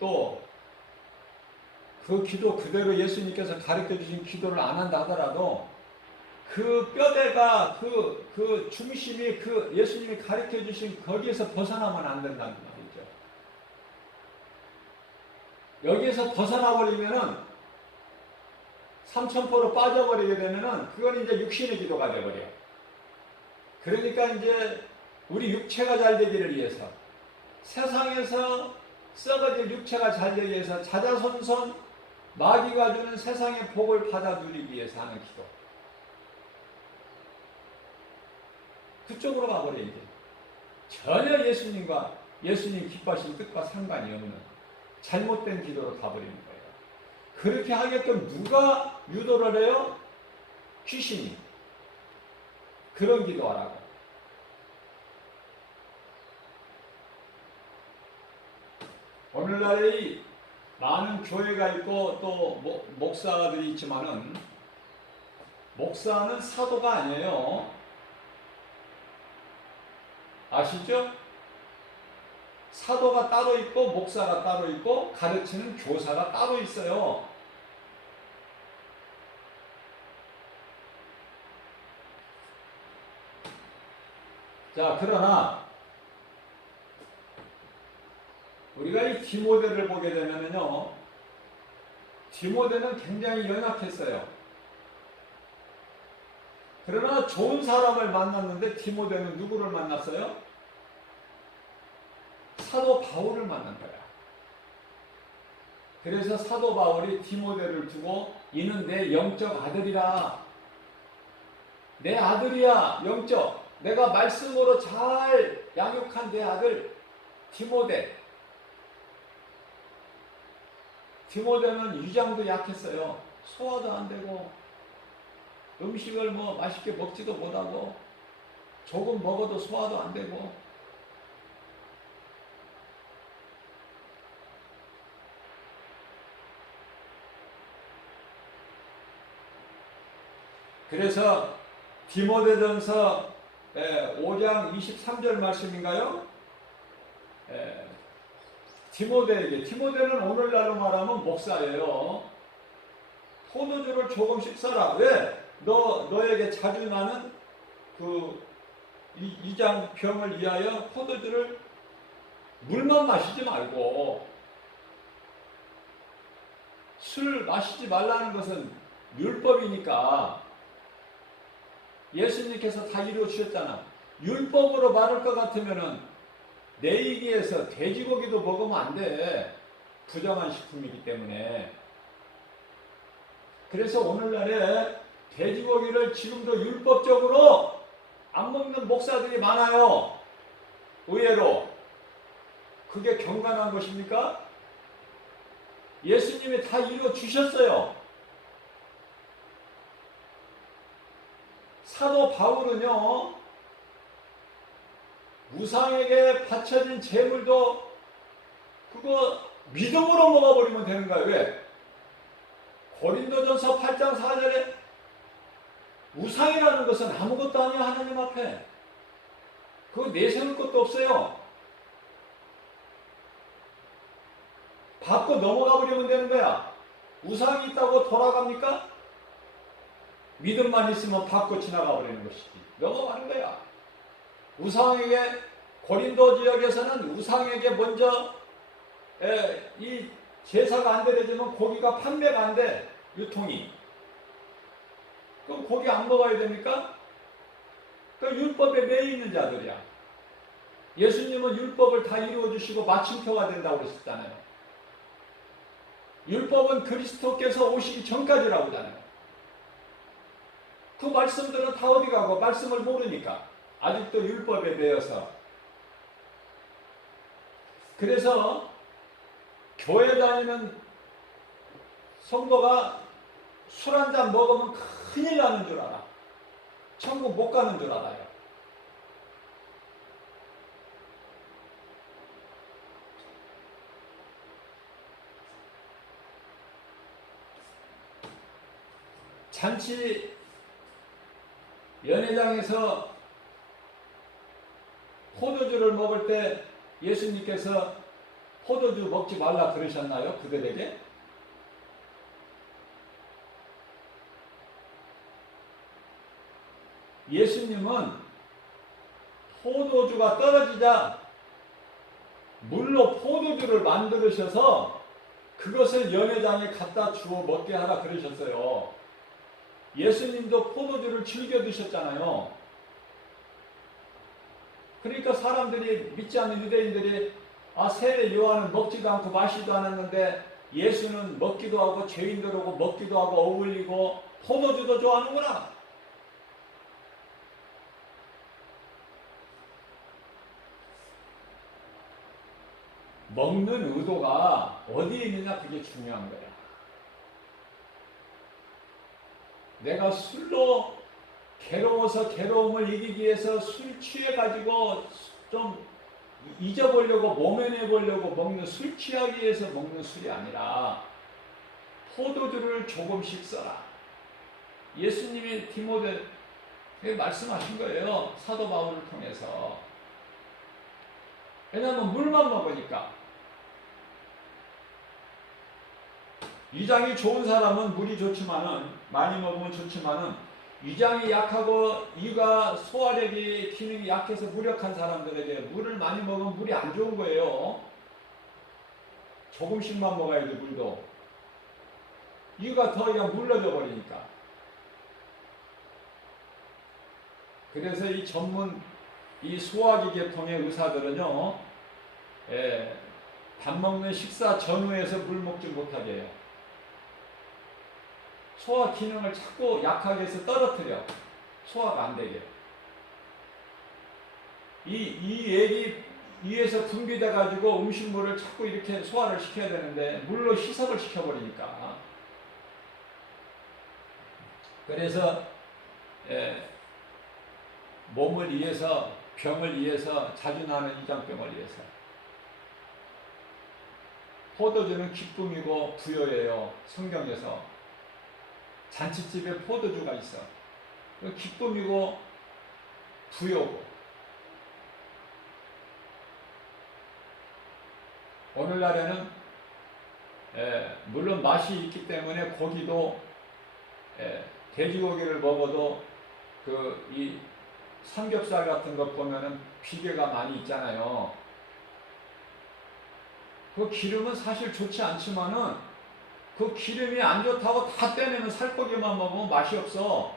또 그 기도 그대로 예수님께서 가르쳐 주신 기도를 안 한다 하더라도 그 뼈대가, 그 중심이 그 예수님이 가르쳐 주신 거기에서 벗어나면 안 된다는 말이죠. 여기에서 벗어나 버리면은 삼천포로 빠져버리게 되면은 그건 이제 육신의 기도가 돼버려. 그러니까 이제 우리 육체가 잘 되기를 위해서, 세상에서 썩어질 육체가 잘 되기 위해서 자자손손 마귀가 주는 세상의 복을 받아 누리기 위해서 하는 기도. 그쪽으로 가버려. 이제 전혀 예수님 기뻐하신 뜻과 상관이 없는 잘못된 기도로 가버리는 거예요. 그렇게 하게끔 누가 유도를 해요? 귀신이. 그런 기도하라고. 오늘날에 많은 교회가 있고 또 목사들이 있지만은, 목사는 사도가 아니에요. 아시죠? 사도가 따로 있고 목사가 따로 있고 가르치는 교사가 따로 있어요. 자, 그러나 우리가 이 디모데를 보게 되면요, 디모데는 굉장히 연약했어요. 그러나 좋은 사람을 만났는데 디모데는 누구를 만났어요? 사도 바울을 만난 거야. 그래서 사도 바울이 디모데를 두고 이는 내 영적 아들이라. 내 아들이야, 영적. 내가 말씀으로 잘 양육한 내 아들 디모데. 디모데는 위장도 약했어요. 소화도 안 되고 음식을 맛있게 먹지도 못하고 조금 먹어도 소화도 안 되고. 그래서 디모데전서 5장 23절 말씀인가요? 디모데는 오늘날로 말하면 목사예요. 포도주를 조금씩 써라. 왜? 너에게 자주 나는 이장 병을 위하여 포도주를 물만 마시지 말고, 술 마시지 말라는 것은 율법이니까 예수님께서 다 이루어 주셨잖아. 율법으로 말할 것 같으면은 내이기에서 돼지고기도 먹으면 안 돼. 부정한 식품이기 때문에. 그래서 오늘날에 돼지고기를 지금도 율법적으로 안 먹는 목사들이 많아요. 의외로. 그게 경건한 것입니까? 예수님이 다 이루어 주셨어요. 사도 바울은요, 우상에게 바쳐진 제물도 그거 믿음으로 먹어버리면 되는 거예요. 왜? 고린도전서 8장 4절에 우상이라는 것은 아무것도 아니야. 하나님 앞에 그거 내세울 것도 없어요. 받고 넘어가 버리면 되는 거야. 우상이 있다고 돌아갑니까? 믿음만 있으면 받고 지나가 버리는 것이지. 넘어가는 거야. 우상에게, 고린도 지역에서는 우상에게 먼저 이 제사가 안 되려면 고기가 판매가 안 돼. 유통이. 그럼 고기 안 먹어야 됩니까? 그 율법에 매여 있는 자들이야. 예수님은 율법을 다 이루어 주시고 마침표가 된다고 그러셨잖아요. 율법은 그리스도께서 오시기 전까지라고 하잖아요. 그 말씀들은 다 어디 가고 말씀을 모르니까 아직도 율법에 매여서. 그래서 교회 다니는 성도가 술 한 잔 먹으면 큰일 나는 줄 알아. 천국 못 가는 줄 알아요. 잔치 연회장에서 포도주를 먹을 때 예수님께서 포도주 먹지 말라 그러셨나요? 그들에게? 예수님은 포도주가 떨어지자 물로 포도주를 만드셔서 그것을 연회장에 갖다 주어 먹게 하라 그러셨어요. 예수님도 포도주를 즐겨 드셨잖아요. 그러니까 사람들이, 믿지 않는 유대인들이 세례 요한은 먹지도 않고 마시지도 않았는데 예수는 먹기도 하고 죄인들하고 먹기도 하고 어울리고 포도주도 좋아하는구나. 먹는 의도가 어디에 있느냐, 그게 중요한 거야. 내가 술로 괴로워서 괴로움을 이기기 위해서 술 취해가지고 좀 잊어보려고, 모면해보려고 먹는, 술 취하기 위해서 먹는 술이 아니라 포도주를 조금씩 써라. 예수님이 디모데에게 말씀하신 거예요. 사도 바울을 통해서. 왜냐하면 물만 먹으니까. 위장이 좋은 사람은 물이 좋지만은, 많이 먹으면 좋지만은, 위장이 약하고 이가 소화력이 기능이 약해서 무력한 사람들에게 물을 많이 먹으면 물이 안 좋은 거예요. 조금씩만 먹어야 돼, 물도. 이가 더 그냥 물러져 버리니까. 그래서 이 전문, 이 소화기 계통의 의사들은요, 밥 먹는 식사 전후에서 물 먹지 못하게 해요. 소화 기능을 자꾸 약하게 해서 떨어뜨려. 소화가 안 되게. 이 액이 위에서 분비돼가지고 음식물을 자꾸 이렇게 소화를 시켜야 되는데 물로 희석을 시켜버리니까. 그래서 몸을 위해서, 병을 위해서, 자주 나는 이장병을 위해서. 포도주는 기쁨이고 부여예요. 성경에서. 잔치집에 포도주가 있어. 기쁨이고 부여고. 오늘날에는 물론 맛이 있기 때문에 고기도, 돼지고기를 먹어도 이 삼겹살 같은 거 보면은 비계가 많이 있잖아요. 그 기름은 사실 좋지 않지만은 그 기름이 안 좋다고 다 떼내면 살코기만 먹으면 맛이 없어.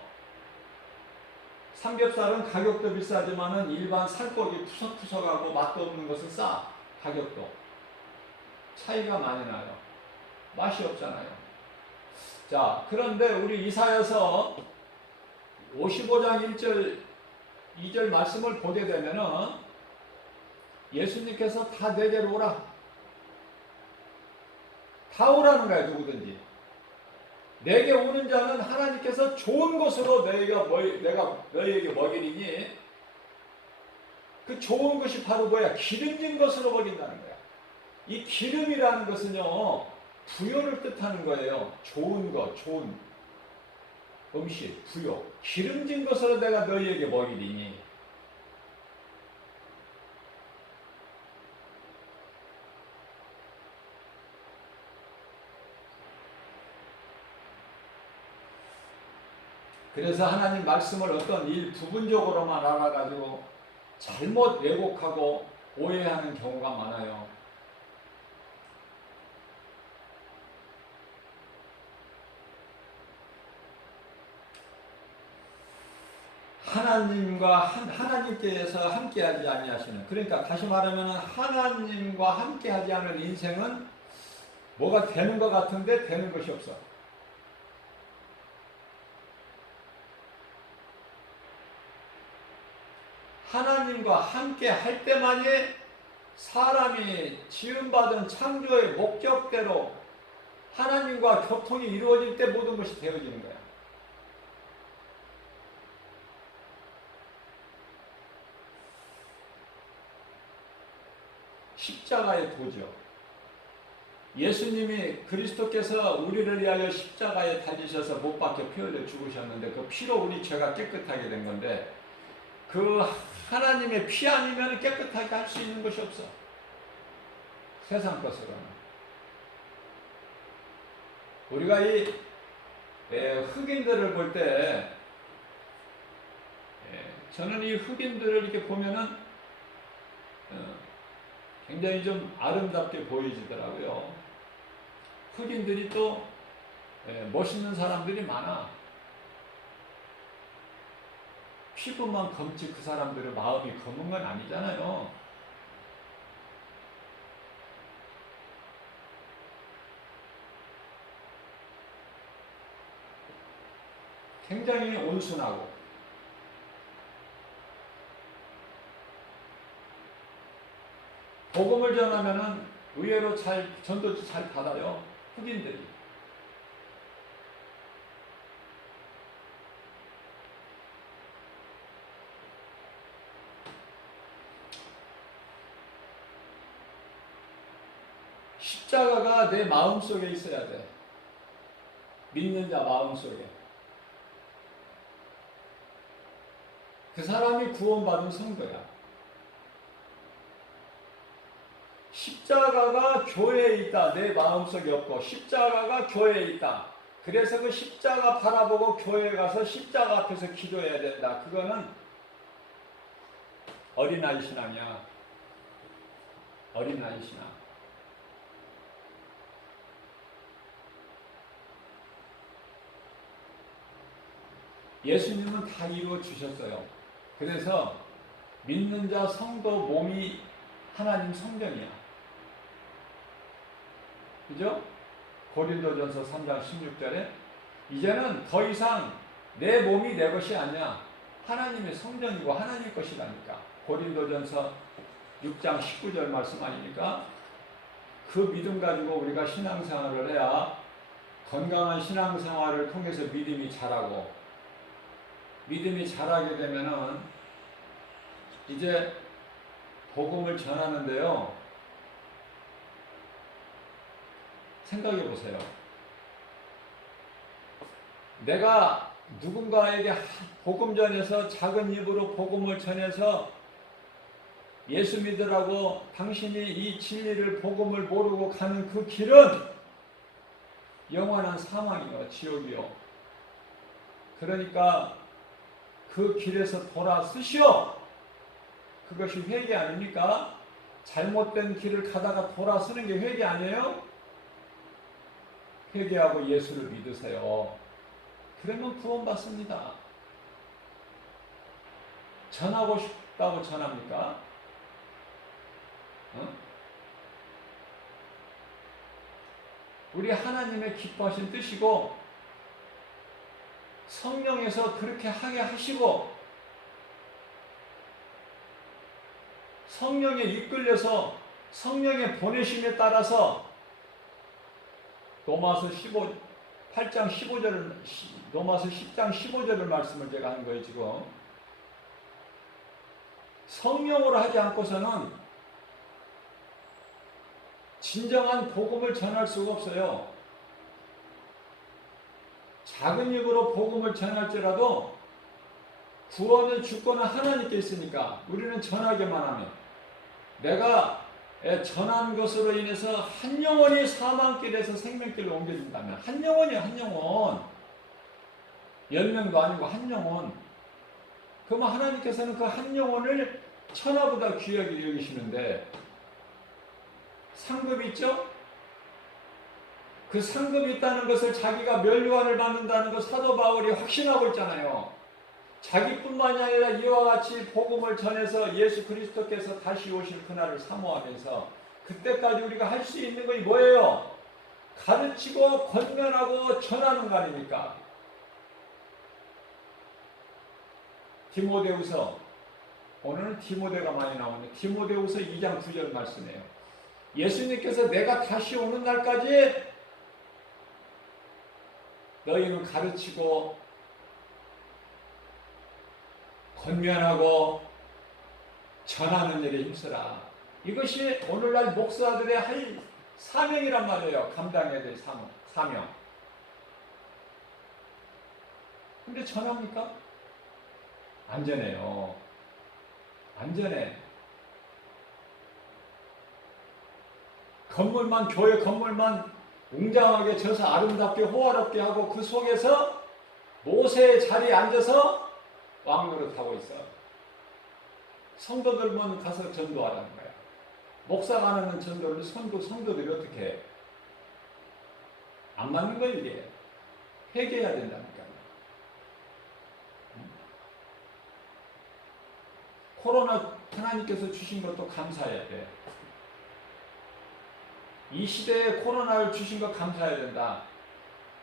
삼겹살은 가격도 비싸지만은 일반 살코기 푸석푸석하고 맛도 없는 것은 싸. 가격도. 차이가 많이 나요. 맛이 없잖아요. 자, 그런데 우리 이사야서 55장 1절, 2절 말씀을 보게 되면은 예수님께서 다 내게로 오라. 다 오라는 거야, 누구든지. 내게 오는 자는 하나님께서 좋은 것으로 내가 너희에게 먹이리니, 그 좋은 것이 바로 뭐야? 기름진 것으로 먹인다는 거야. 이 기름이라는 것은요, 부요를 뜻하는 거예요. 좋은 것, 좋은 음식, 부요. 기름진 것으로 내가 너희에게 먹이리니. 그래서 하나님 말씀을 어떤 부분적으로만 알아가지고 잘못 왜곡하고 오해하는 경우가 많아요. 하나님께서 함께하지 아니하시는, 그러니까 다시 말하면 하나님과 함께하지 않은 인생은 뭐가 되는 것 같은데 되는 것이 없어. 하나님과 함께 할 때만이 사람이 지음받은 창조의 목적대로 하나님과 교통이 이루어질 때 모든 것이 되어지는 거야. 십자가의 도죠. 예수님이, 그리스도께서 우리를 위하여 십자가에 달리셔서 못 박혀 피 흘려 죽으셨는데 그 피로 우리 죄가 깨끗하게 된 건데, 그 하나님의 피 아니면 깨끗하게 할 수 있는 것이 없어. 세상 것으로는. 우리가 이 흑인들을 볼 때, 저는 이 흑인들을 이렇게 보면은 굉장히 좀 아름답게 보이지더라고요. 흑인들이 또 멋있는 사람들이 많아. 피부만 검지 그 사람들의 마음이 검은 건 아니잖아요. 굉장히 온순하고 복음을 전하면은 의외로 전도 잘 받아요. 흑인들이. 십자가가 내 마음속에 있어야 돼. 믿는 자 마음속에. 그 사람이 구원받은 성도야. 십자가가 교회에 있다. 내 마음속에 없고 십자가가 교회에 있다. 그래서 그 십자가 바라보고 교회에 가서 십자가 앞에서 기도해야 된다. 그거는 어린아이 신앙이야. 어린아이 신앙. 예수님은 다 이루어 주셨어요. 그래서 믿는 자 성도 몸이 하나님 성전이야. 그죠? 고린도전서 3장 16절에 이제는 더 이상 내 몸이 내 것이 아니야. 하나님의 성전이고 하나님 것이라니까. 고린도전서 6장 19절 말씀 아닙니까? 그 믿음 가지고 우리가 신앙생활을 해야 건강한 신앙생활을 통해서 믿음이 자라고, 믿음이 자라게 되면은 이제 복음을 전하는데요. 생각해 보세요. 내가 누군가에게 복음 전해서 작은 입으로 복음을 전해서 예수 믿으라고 당신이 이 진리를 복음을 모르고 가는 그 길은 영원한 사망이요, 지옥이요. 그러니까 그 길에서 돌아서시오. 그것이 회개 아닙니까? 잘못된 길을 가다가 돌아서는 게 회개 아니에요? 회개하고 예수를 믿으세요. 그러면 구원받습니다. 전하고 싶다고 전합니까? 우리 하나님의 기뻐하신 뜻이고 성령에서 그렇게 하게 하시고 성령에 이끌려서 성령의 보내심에 따라서 로마서 8장 15절을 로마서 10장 15절을 말씀을 제가 한 거예요. 지금 성령으로 하지 않고서는 진정한 복음을 전할 수가 없어요. 작은 입으로 복음을 전할지라도 구원의 주권은 하나님께 있으니까 우리는 전하기만 하면, 내가 전한 것으로 인해서 한 영혼이 사망길에서 생명길로 옮겨진다면, 한 영혼이야, 한 영혼. 10명도 아니고 한 영혼. 그러면 하나님께서는 그 한 영혼을 천하보다 귀하게 여기시는데 상급이 있죠? 그 상급이 있다는 것을 자기가 면류관을 받는다는 것 사도 바울이 확신하고 있잖아요. 자기뿐만이 아니라 이와 같이 복음을 전해서 예수 그리스도께서 다시 오실 그날을 사모하면서 그때까지 우리가 할 수 있는 것이 뭐예요? 가르치고 권면하고 전하는 거 아닙니까? 디모데후서, 오늘은 디모데가 많이 나오는데 디모데후서 2장 9절 말씀이에요. 예수님께서 내가 다시 오는 날까지 너희는 가르치고 권면하고 전하는 일에 힘쓰라. 이것이 오늘날 목사들의 할 사명이란 말이에요. 감당해야 될 사명. 근데 전합니까? 안전해요. 안전해. 교회 건물만 웅장하게 져서 아름답게 호화롭게 하고 그 속에서 모세의 자리에 앉아서 왕노릇하고 있어. 성도들만 가서 전도하라는 거야. 목사가 하는 전도를 성도들이 어떻게 해? 안 맞는 거 이게. 회개해야 된다니까요. 코로나 하나님께서 주신 것도 감사해야 돼. 이 시대에 코로나를 주신 거 감사해야 된다.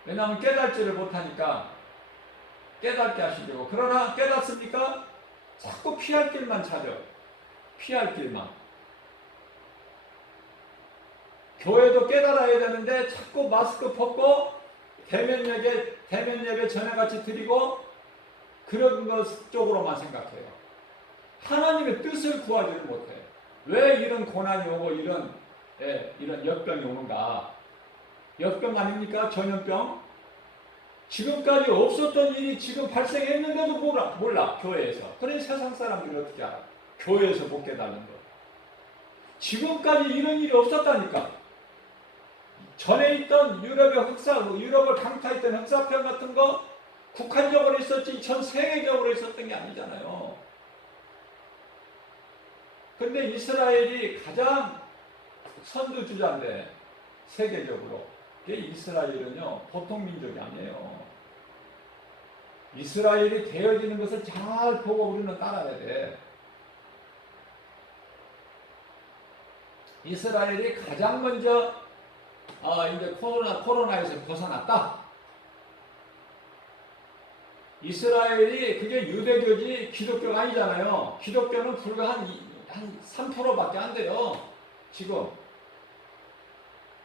왜냐하면 깨달지를 못하니까 깨닫게 하시려고. 그러나 깨닫습니까? 자꾸 피할 길만 찾아. 피할 길만. 교회도 깨달아야 되는데 자꾸 마스크 벗고 대면 예배 전에같이 드리고 그런 것 쪽으로만 생각해요. 하나님의 뜻을 구하지를 못해. 왜 이런 고난이 오고 이런 역병이 오는가? 역병 아닙니까? 전염병? 지금까지 없었던 일이 지금 발생했는데도 몰라 교회에서. 그래 세상 사람들이 어떻게 알아? 교회에서 못 깨달는 거. 지금까지 이런 일이 없었다니까. 전에 있던 유럽을 강타했던 흑사병 같은 거 국한적으로 있었지 전 세계적으로 있었던 게 아니잖아요. 근데 이스라엘이 가장 선두주자인데 세계적으로. 이스라엘은요 보통 민족이 아니에요. 이스라엘이 되어지는 것을 잘 보고 우리는 따라야 돼. 이스라엘이 가장 먼저 이제 코로나에서 벗어났다. 이스라엘이 그게 유대교지 기독교가 아니잖아요. 기독교는 불과 한 3%밖에 안 돼요. 지금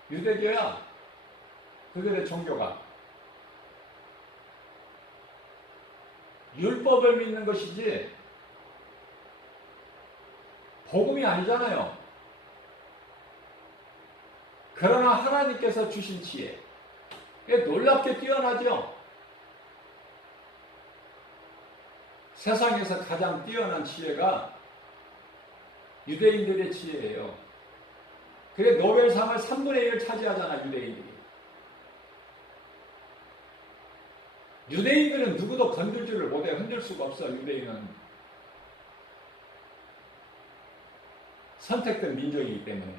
유대교야. 그들의 종교가. 율법을 믿는 것이지 복음이 아니잖아요. 그러나 하나님께서 주신 지혜. 놀랍게 뛰어나죠. 세상에서 가장 뛰어난 지혜가 유대인들의 지혜예요. 그래 노벨상을 3분의 1을 차지하잖아 유대인들이. 유대인들은 누구도 건들 줄을 못해. 흔들 수가 없어. 유대인은 선택된 민족이기 때문에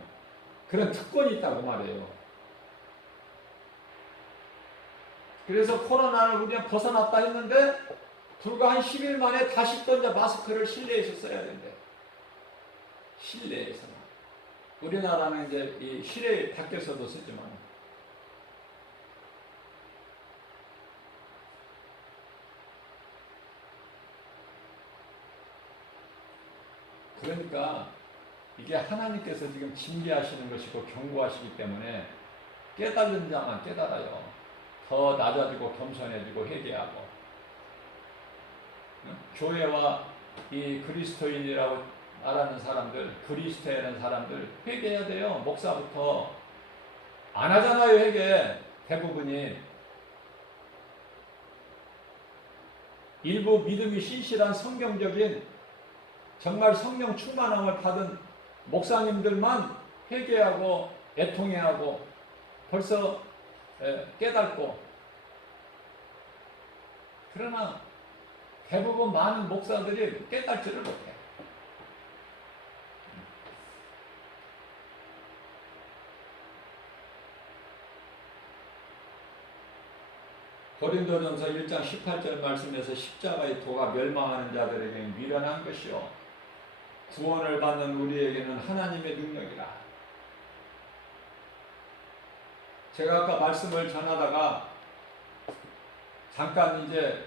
그런 특권이 있다고 말해요. 그래서 코로나를 우리가 벗어났다 했는데 불과 한 10일 만에 다시 또 이제 마스크를 실내에서 써야 된대. 실내에서. 우리나라는 이제 이 실내 밖에서도 쓰지만. 그러니까 이게 하나님께서 지금 징계하시는 것이고 경고하시기 때문에 깨달은 자만 깨달아요. 더 낮아지고 겸손해지고 회개하고. 교회와 이 그리스도인이라고 말하는 사람들, 그리스도인이라는 사람들 회개해야 돼요. 목사부터. 안 하잖아요, 회개. 대부분이. 일부 믿음이 신실한 성경적인 정말 성령 충만함을 받은 목사님들만 회개하고 애통해하고 벌써 깨닫고. 그러나 대부분 많은 목사들이 깨닫지를 못해. 고린도전서 1장 18절 말씀에서 십자가의 도가 멸망하는 자들에게는 미련한 것이요 구원을 받는 우리에게는 하나님의 능력이라. 제가 아까 말씀을 전하다가 잠깐 이제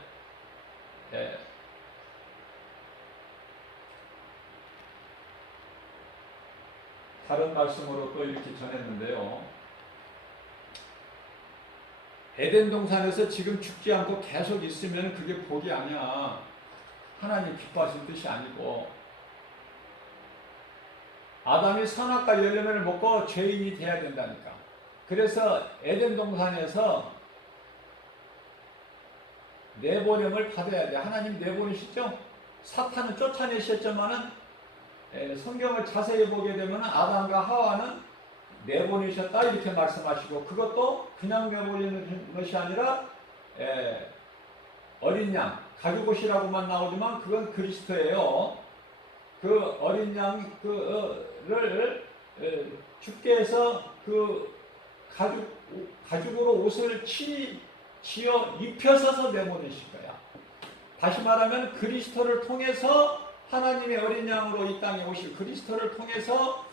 다른 말씀으로 또 이렇게 전했는데요. 에덴 동산에서 지금 죽지 않고 계속 있으면 그게 복이 아니야. 하나님 기뻐하실 뜻이 아니고. 아담이 선악과 열매를 먹고 죄인이 돼야 된다니까. 그래서 에덴 동산에서 내보냄을 받아야 돼. 하나님 내보내시죠? 사탄은 쫓아내셨지만은 성경을 자세히 보게 되면 아담과 하와는 내보내셨다 이렇게 말씀하시고, 그것도 그냥 내보내는 것이 아니라 어린 양, 가죽옷이라고만 나오지만 그건 그리스도예요. 그 어린 양 그를 주께서 그 가죽으로 옷을 지어 입혀서서 내보내실 거야. 다시 말하면 그리스도를 통해서 하나님의 어린 양으로 이 땅에 오실 그리스도를 통해서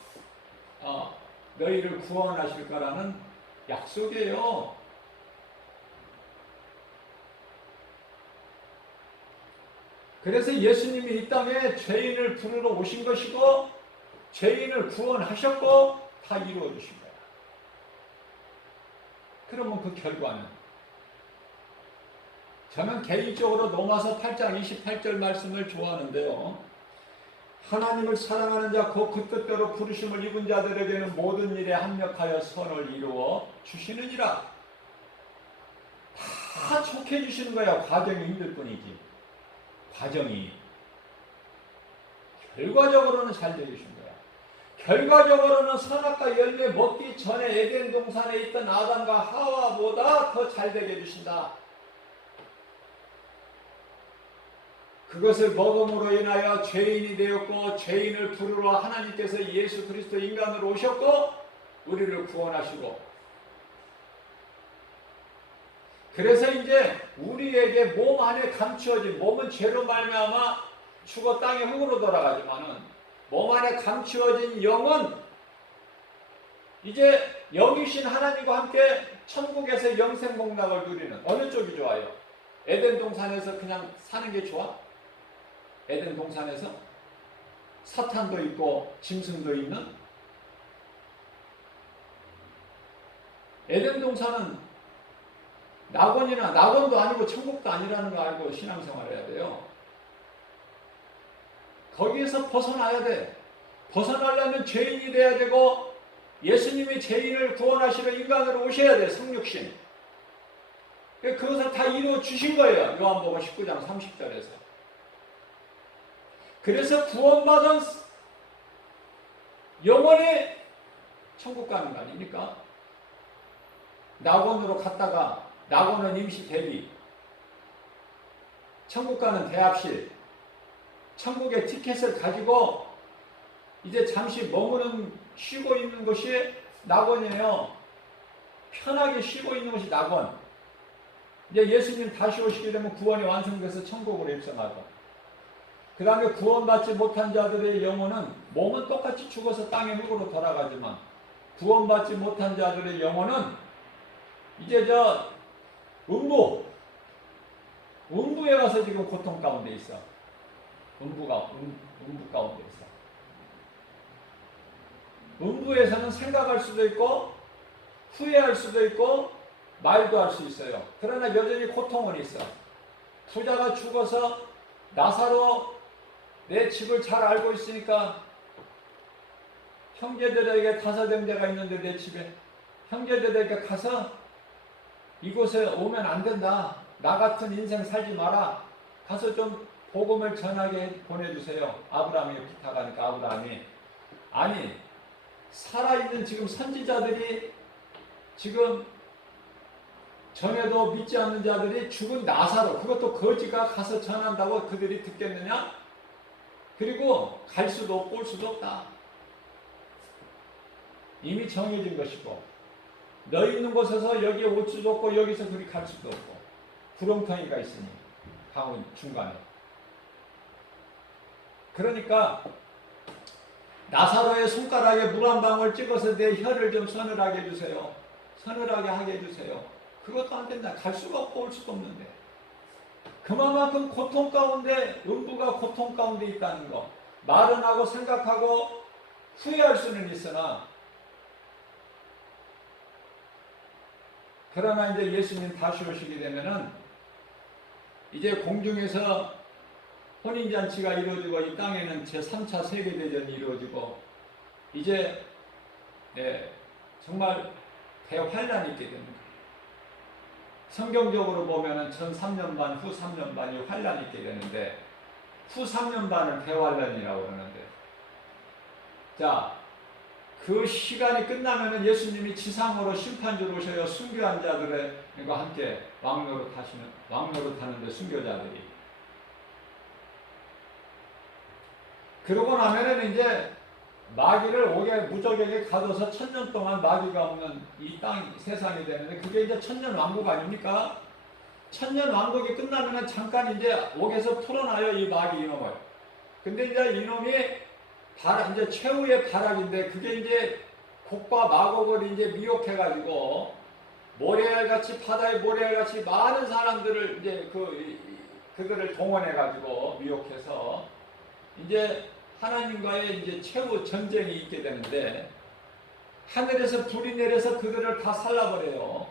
너희를 구원하실 거라는 약속이에요. 그래서 예수님이 이 땅에 죄인을 부르러 오신 것이고 죄인을 구원하셨고 다 이루어 주신 거야. 그러면 그 결과는 저는 개인적으로 로마서 8장 28절 말씀을 좋아하는데요. 하나님을 사랑하는 자 곧 그 뜻대로 부르심을 입은 자들에게는 모든 일에 합력하여 선을 이루어 주시느니라. 다 좋게 해주시는 거야. 과정이 힘들 뿐이지. 과정이 결과적으로는 잘 되어주신 거야. 결과적으로는 선악과 열매 먹기 전에 에덴 동산에 있던 아담과 하와보다 더 잘 되게 해주신다. 그것을 먹음으로 인하여 죄인이 되었고 죄인을 부르러 하나님께서 예수 그리스도 인간으로 오셨고 우리를 구원하시고 그래서 이제 우리에게 몸 안에 감추어진 몸은 죄로 말미암아 죽어 땅의 흙으로 돌아가지만은 몸 안에 감추어진 영은 이제 영이신 하나님과 함께 천국에서 영생 복락을 누리는 어느 쪽이 좋아요? 에덴 동산에서 그냥 사는 게 좋아? 에덴 동산에서 사탄도 있고 짐승도 있는 에덴 동산은 낙원도 아니고 천국도 아니라는 거 알고 신앙생활 해야 돼요. 거기에서 벗어나야 돼. 벗어나려면 죄인이 돼야 되고 예수님이 죄인을 구원하시러 인간으로 오셔야 돼. 성육신. 그것을 다 이루어 주신 거예요. 요한복음 19장 30절에서. 그래서 구원받은 영원히 천국 가는 거 아닙니까? 낙원으로 갔다가 낙원은 임시 대비, 천국 가는 대합실, 천국의 티켓을 가지고 이제 잠시 쉬고 있는 것이 낙원이에요. 편하게 쉬고 있는 것이 낙원. 이제 예수님 다시 오시게 되면 구원이 완성돼서 천국으로 입성하고 그 다음에 구원받지 못한 자들의 영혼은 몸은 똑같이 죽어서 땅의 흙으로 돌아가지만 구원받지 못한 자들의 영혼은 이제 음부에 가서 지금 고통 가운데 있어. 음부 가운데 있어. 음부에서는 생각할 수도 있고 후회할 수도 있고 말도 할 수 있어요. 그러나 여전히 고통은 있어. 부자가 죽어서 나사로 내 집을 잘 알고 있으니까 형제들에게 5형제가 있는데 내 집에 형제들에게 가서 이곳에 오면 안 된다. 나 같은 인생 살지 마라. 가서 좀 복음을 전하게 보내주세요. 아브라함이 부탁하니까 아브라함이 아니 살아있는 지금 선지자들이 지금 전에도 믿지 않는 자들이 죽은 나사로 그것도 거지가 가서 전한다고 그들이 듣겠느냐? 그리고 갈 수도 없고 올 수도 없다. 이미 정해진 것이고 너희 있는 곳에서 여기에 올 수도 없고 여기서 그리 갈 수도 없고 구렁텅이가 있으니 강원 중간에 그러니까 나사로의 손가락에 물 한 방울 찍어서 내 혀를 좀 서늘하게 해주세요. 서늘하게 하게 해주세요. 그것도 안 된다. 갈 수가 없고 올 수도 없는데 그만큼 고통 가운데 음부가 고통 가운데 있다는 거 말은 하고 생각하고 후회할 수는 있으나 그러나 이제 예수님 다시 오시게 되면은 이제 공중에서 혼인잔치가 이루어지고 이 땅에는 제3차 세계대전이 이루어지고 이제 정말 대환란이 있게 됩니다. 성경적으로 보면은 전 3년 반, 후 3년 반이 환란이 있게 되는데 후 3년 반을 대환란이라고 그러는데 자, 그 시간이 끝나면은 예수님이 지상으로 심판주로 오셔요. 순교한 자들과 함께 왕노릇 하는데 순교자들이 그러고 나면은 이제 마귀를 옥에 무적에게 가둬서 1000년 동안 마귀가 없는 이 세상이 되는데 그게 이제 천년왕국 아닙니까? 천년왕국이 끝나면은 잠깐 이제 옥에서 풀어놔요, 이 마귀 이놈을. 근데 이제 이놈이 이제 최후의 발악인데 그게 이제 곡과 마곡을 이제 미혹해가지고 모래알같이 바다의 모래알같이 많은 사람들을 이제 그들을 동원해가지고 미혹해서 이제 하나님과의 이제 최후 전쟁이 있게 되는데 하늘에서 불이 내려서 그들을 다 살라버려요.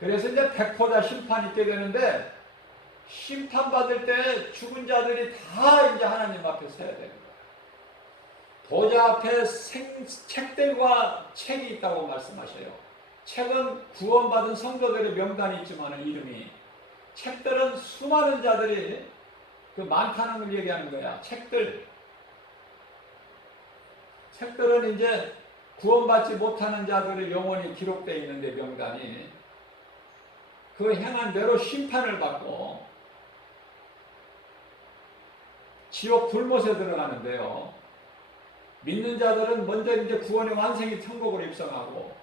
그래서 이제 백호다 심판이 있게 되는데 심판받을 때 죽은 자들이 다 이제 하나님 앞에 서야 되는 거예요. 보좌 앞에 책들과 책이 있다고 말씀하셔요. 책은 구원받은 성도들의 명단이 있지만 이름이, 책들은 수많은 자들이 그 많다는 걸 얘기하는 거야. 책들은 이제 구원받지 못하는 자들의 영혼이 기록되어 있는데 명단이 그 행한 대로 심판을 받고 지옥 불못에 들어가는데요. 믿는 자들은 먼저 이제 구원의 완성이 천국으로 입성하고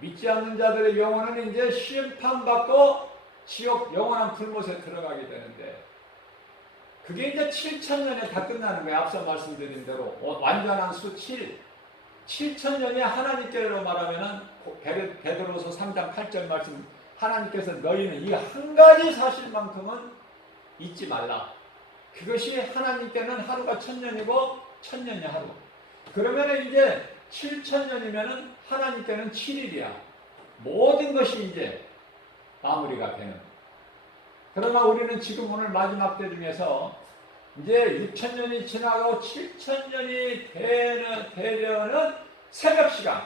믿지 않는 자들의 영혼은 이제 심판받고 지옥 영원한 불못에 들어가게 되는데 그게 이제 7000년에 다 끝나는 거예요. 앞서 말씀드린 대로 완전한 수 7. 7000년이 하나님께로 말하면은 베드로서 3장 8절 말씀 하나님께서 너희는 이 한 가지 사실만큼은 잊지 말라. 그것이 하나님께는 하루가 1000년이고 1000년이 하루. 그러면 이제 7000년이면 하나님께는 7일이야. 모든 것이 이제 마무리가 되는. 그러나 우리는 지금 오늘 마지막 때 중에서 이제 6000년이 지나가고 7000년이 되려는 새벽 시간.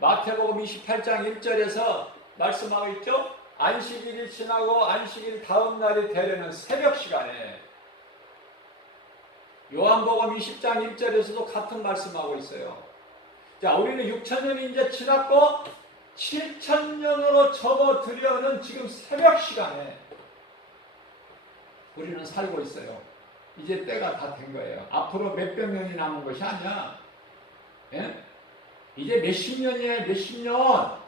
마태복음 28장 1절에서 말씀하고 있죠. 안식일이 지나고 안식일 다음 날이 되려는 새벽 시간에 요한복음 20장 1절에서도 같은 말씀하고 있어요. 자, 우리는 6000년이 이제 지났고 7000년으로 접어들려는 지금 새벽 시간에 우리는 살고 있어요. 이제 때가 다 된 거예요. 앞으로 몇백 년이 남은 것이 아니야. 예? 이제 몇십 년이에요. 몇십 년.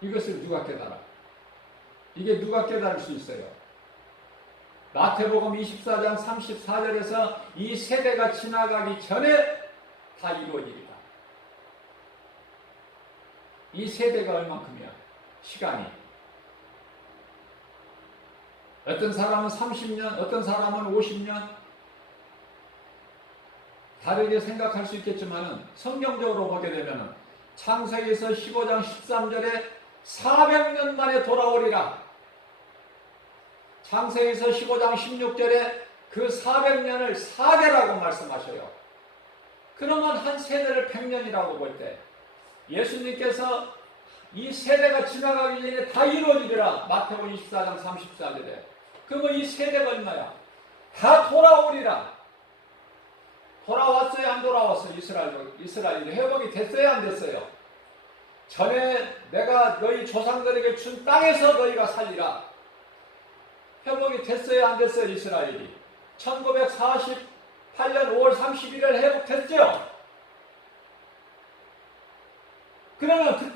이것을 누가 깨달아? 이게 누가 깨달을 수 있어요? 마태복음 24장 34절에서 이 세대가 지나가기 전에 다 이루어지리라. 이 세대가 얼만큼이야? 시간이. 어떤 사람은 30년, 어떤 사람은 50년 다르게 생각할 수 있겠지만 성경적으로 보게 되면 창세기에서 15장 13절에 400년 만에 돌아오리라. 창세기에서 15장 16절에 그 400년을 4대라고 말씀하셔요. 그러면 한 세대를 100년이라고 볼 때 예수님께서 이 세대가 지나가기 전에 다 이루어지리라. 마태복음 24장 34절에. 그러면 이 세대가 얼마야? 다 돌아오리라. 돌아왔어요? 안 돌아왔어요? 이스라엘이 회복이 됐어요? 안 됐어요? 전에 내가 너희 조상들에게 준 땅에서 너희가 살리라. 회복이 됐어요? 안 됐어요? 이스라엘이 1948년 5월 31일 회복됐죠? 그러면 그때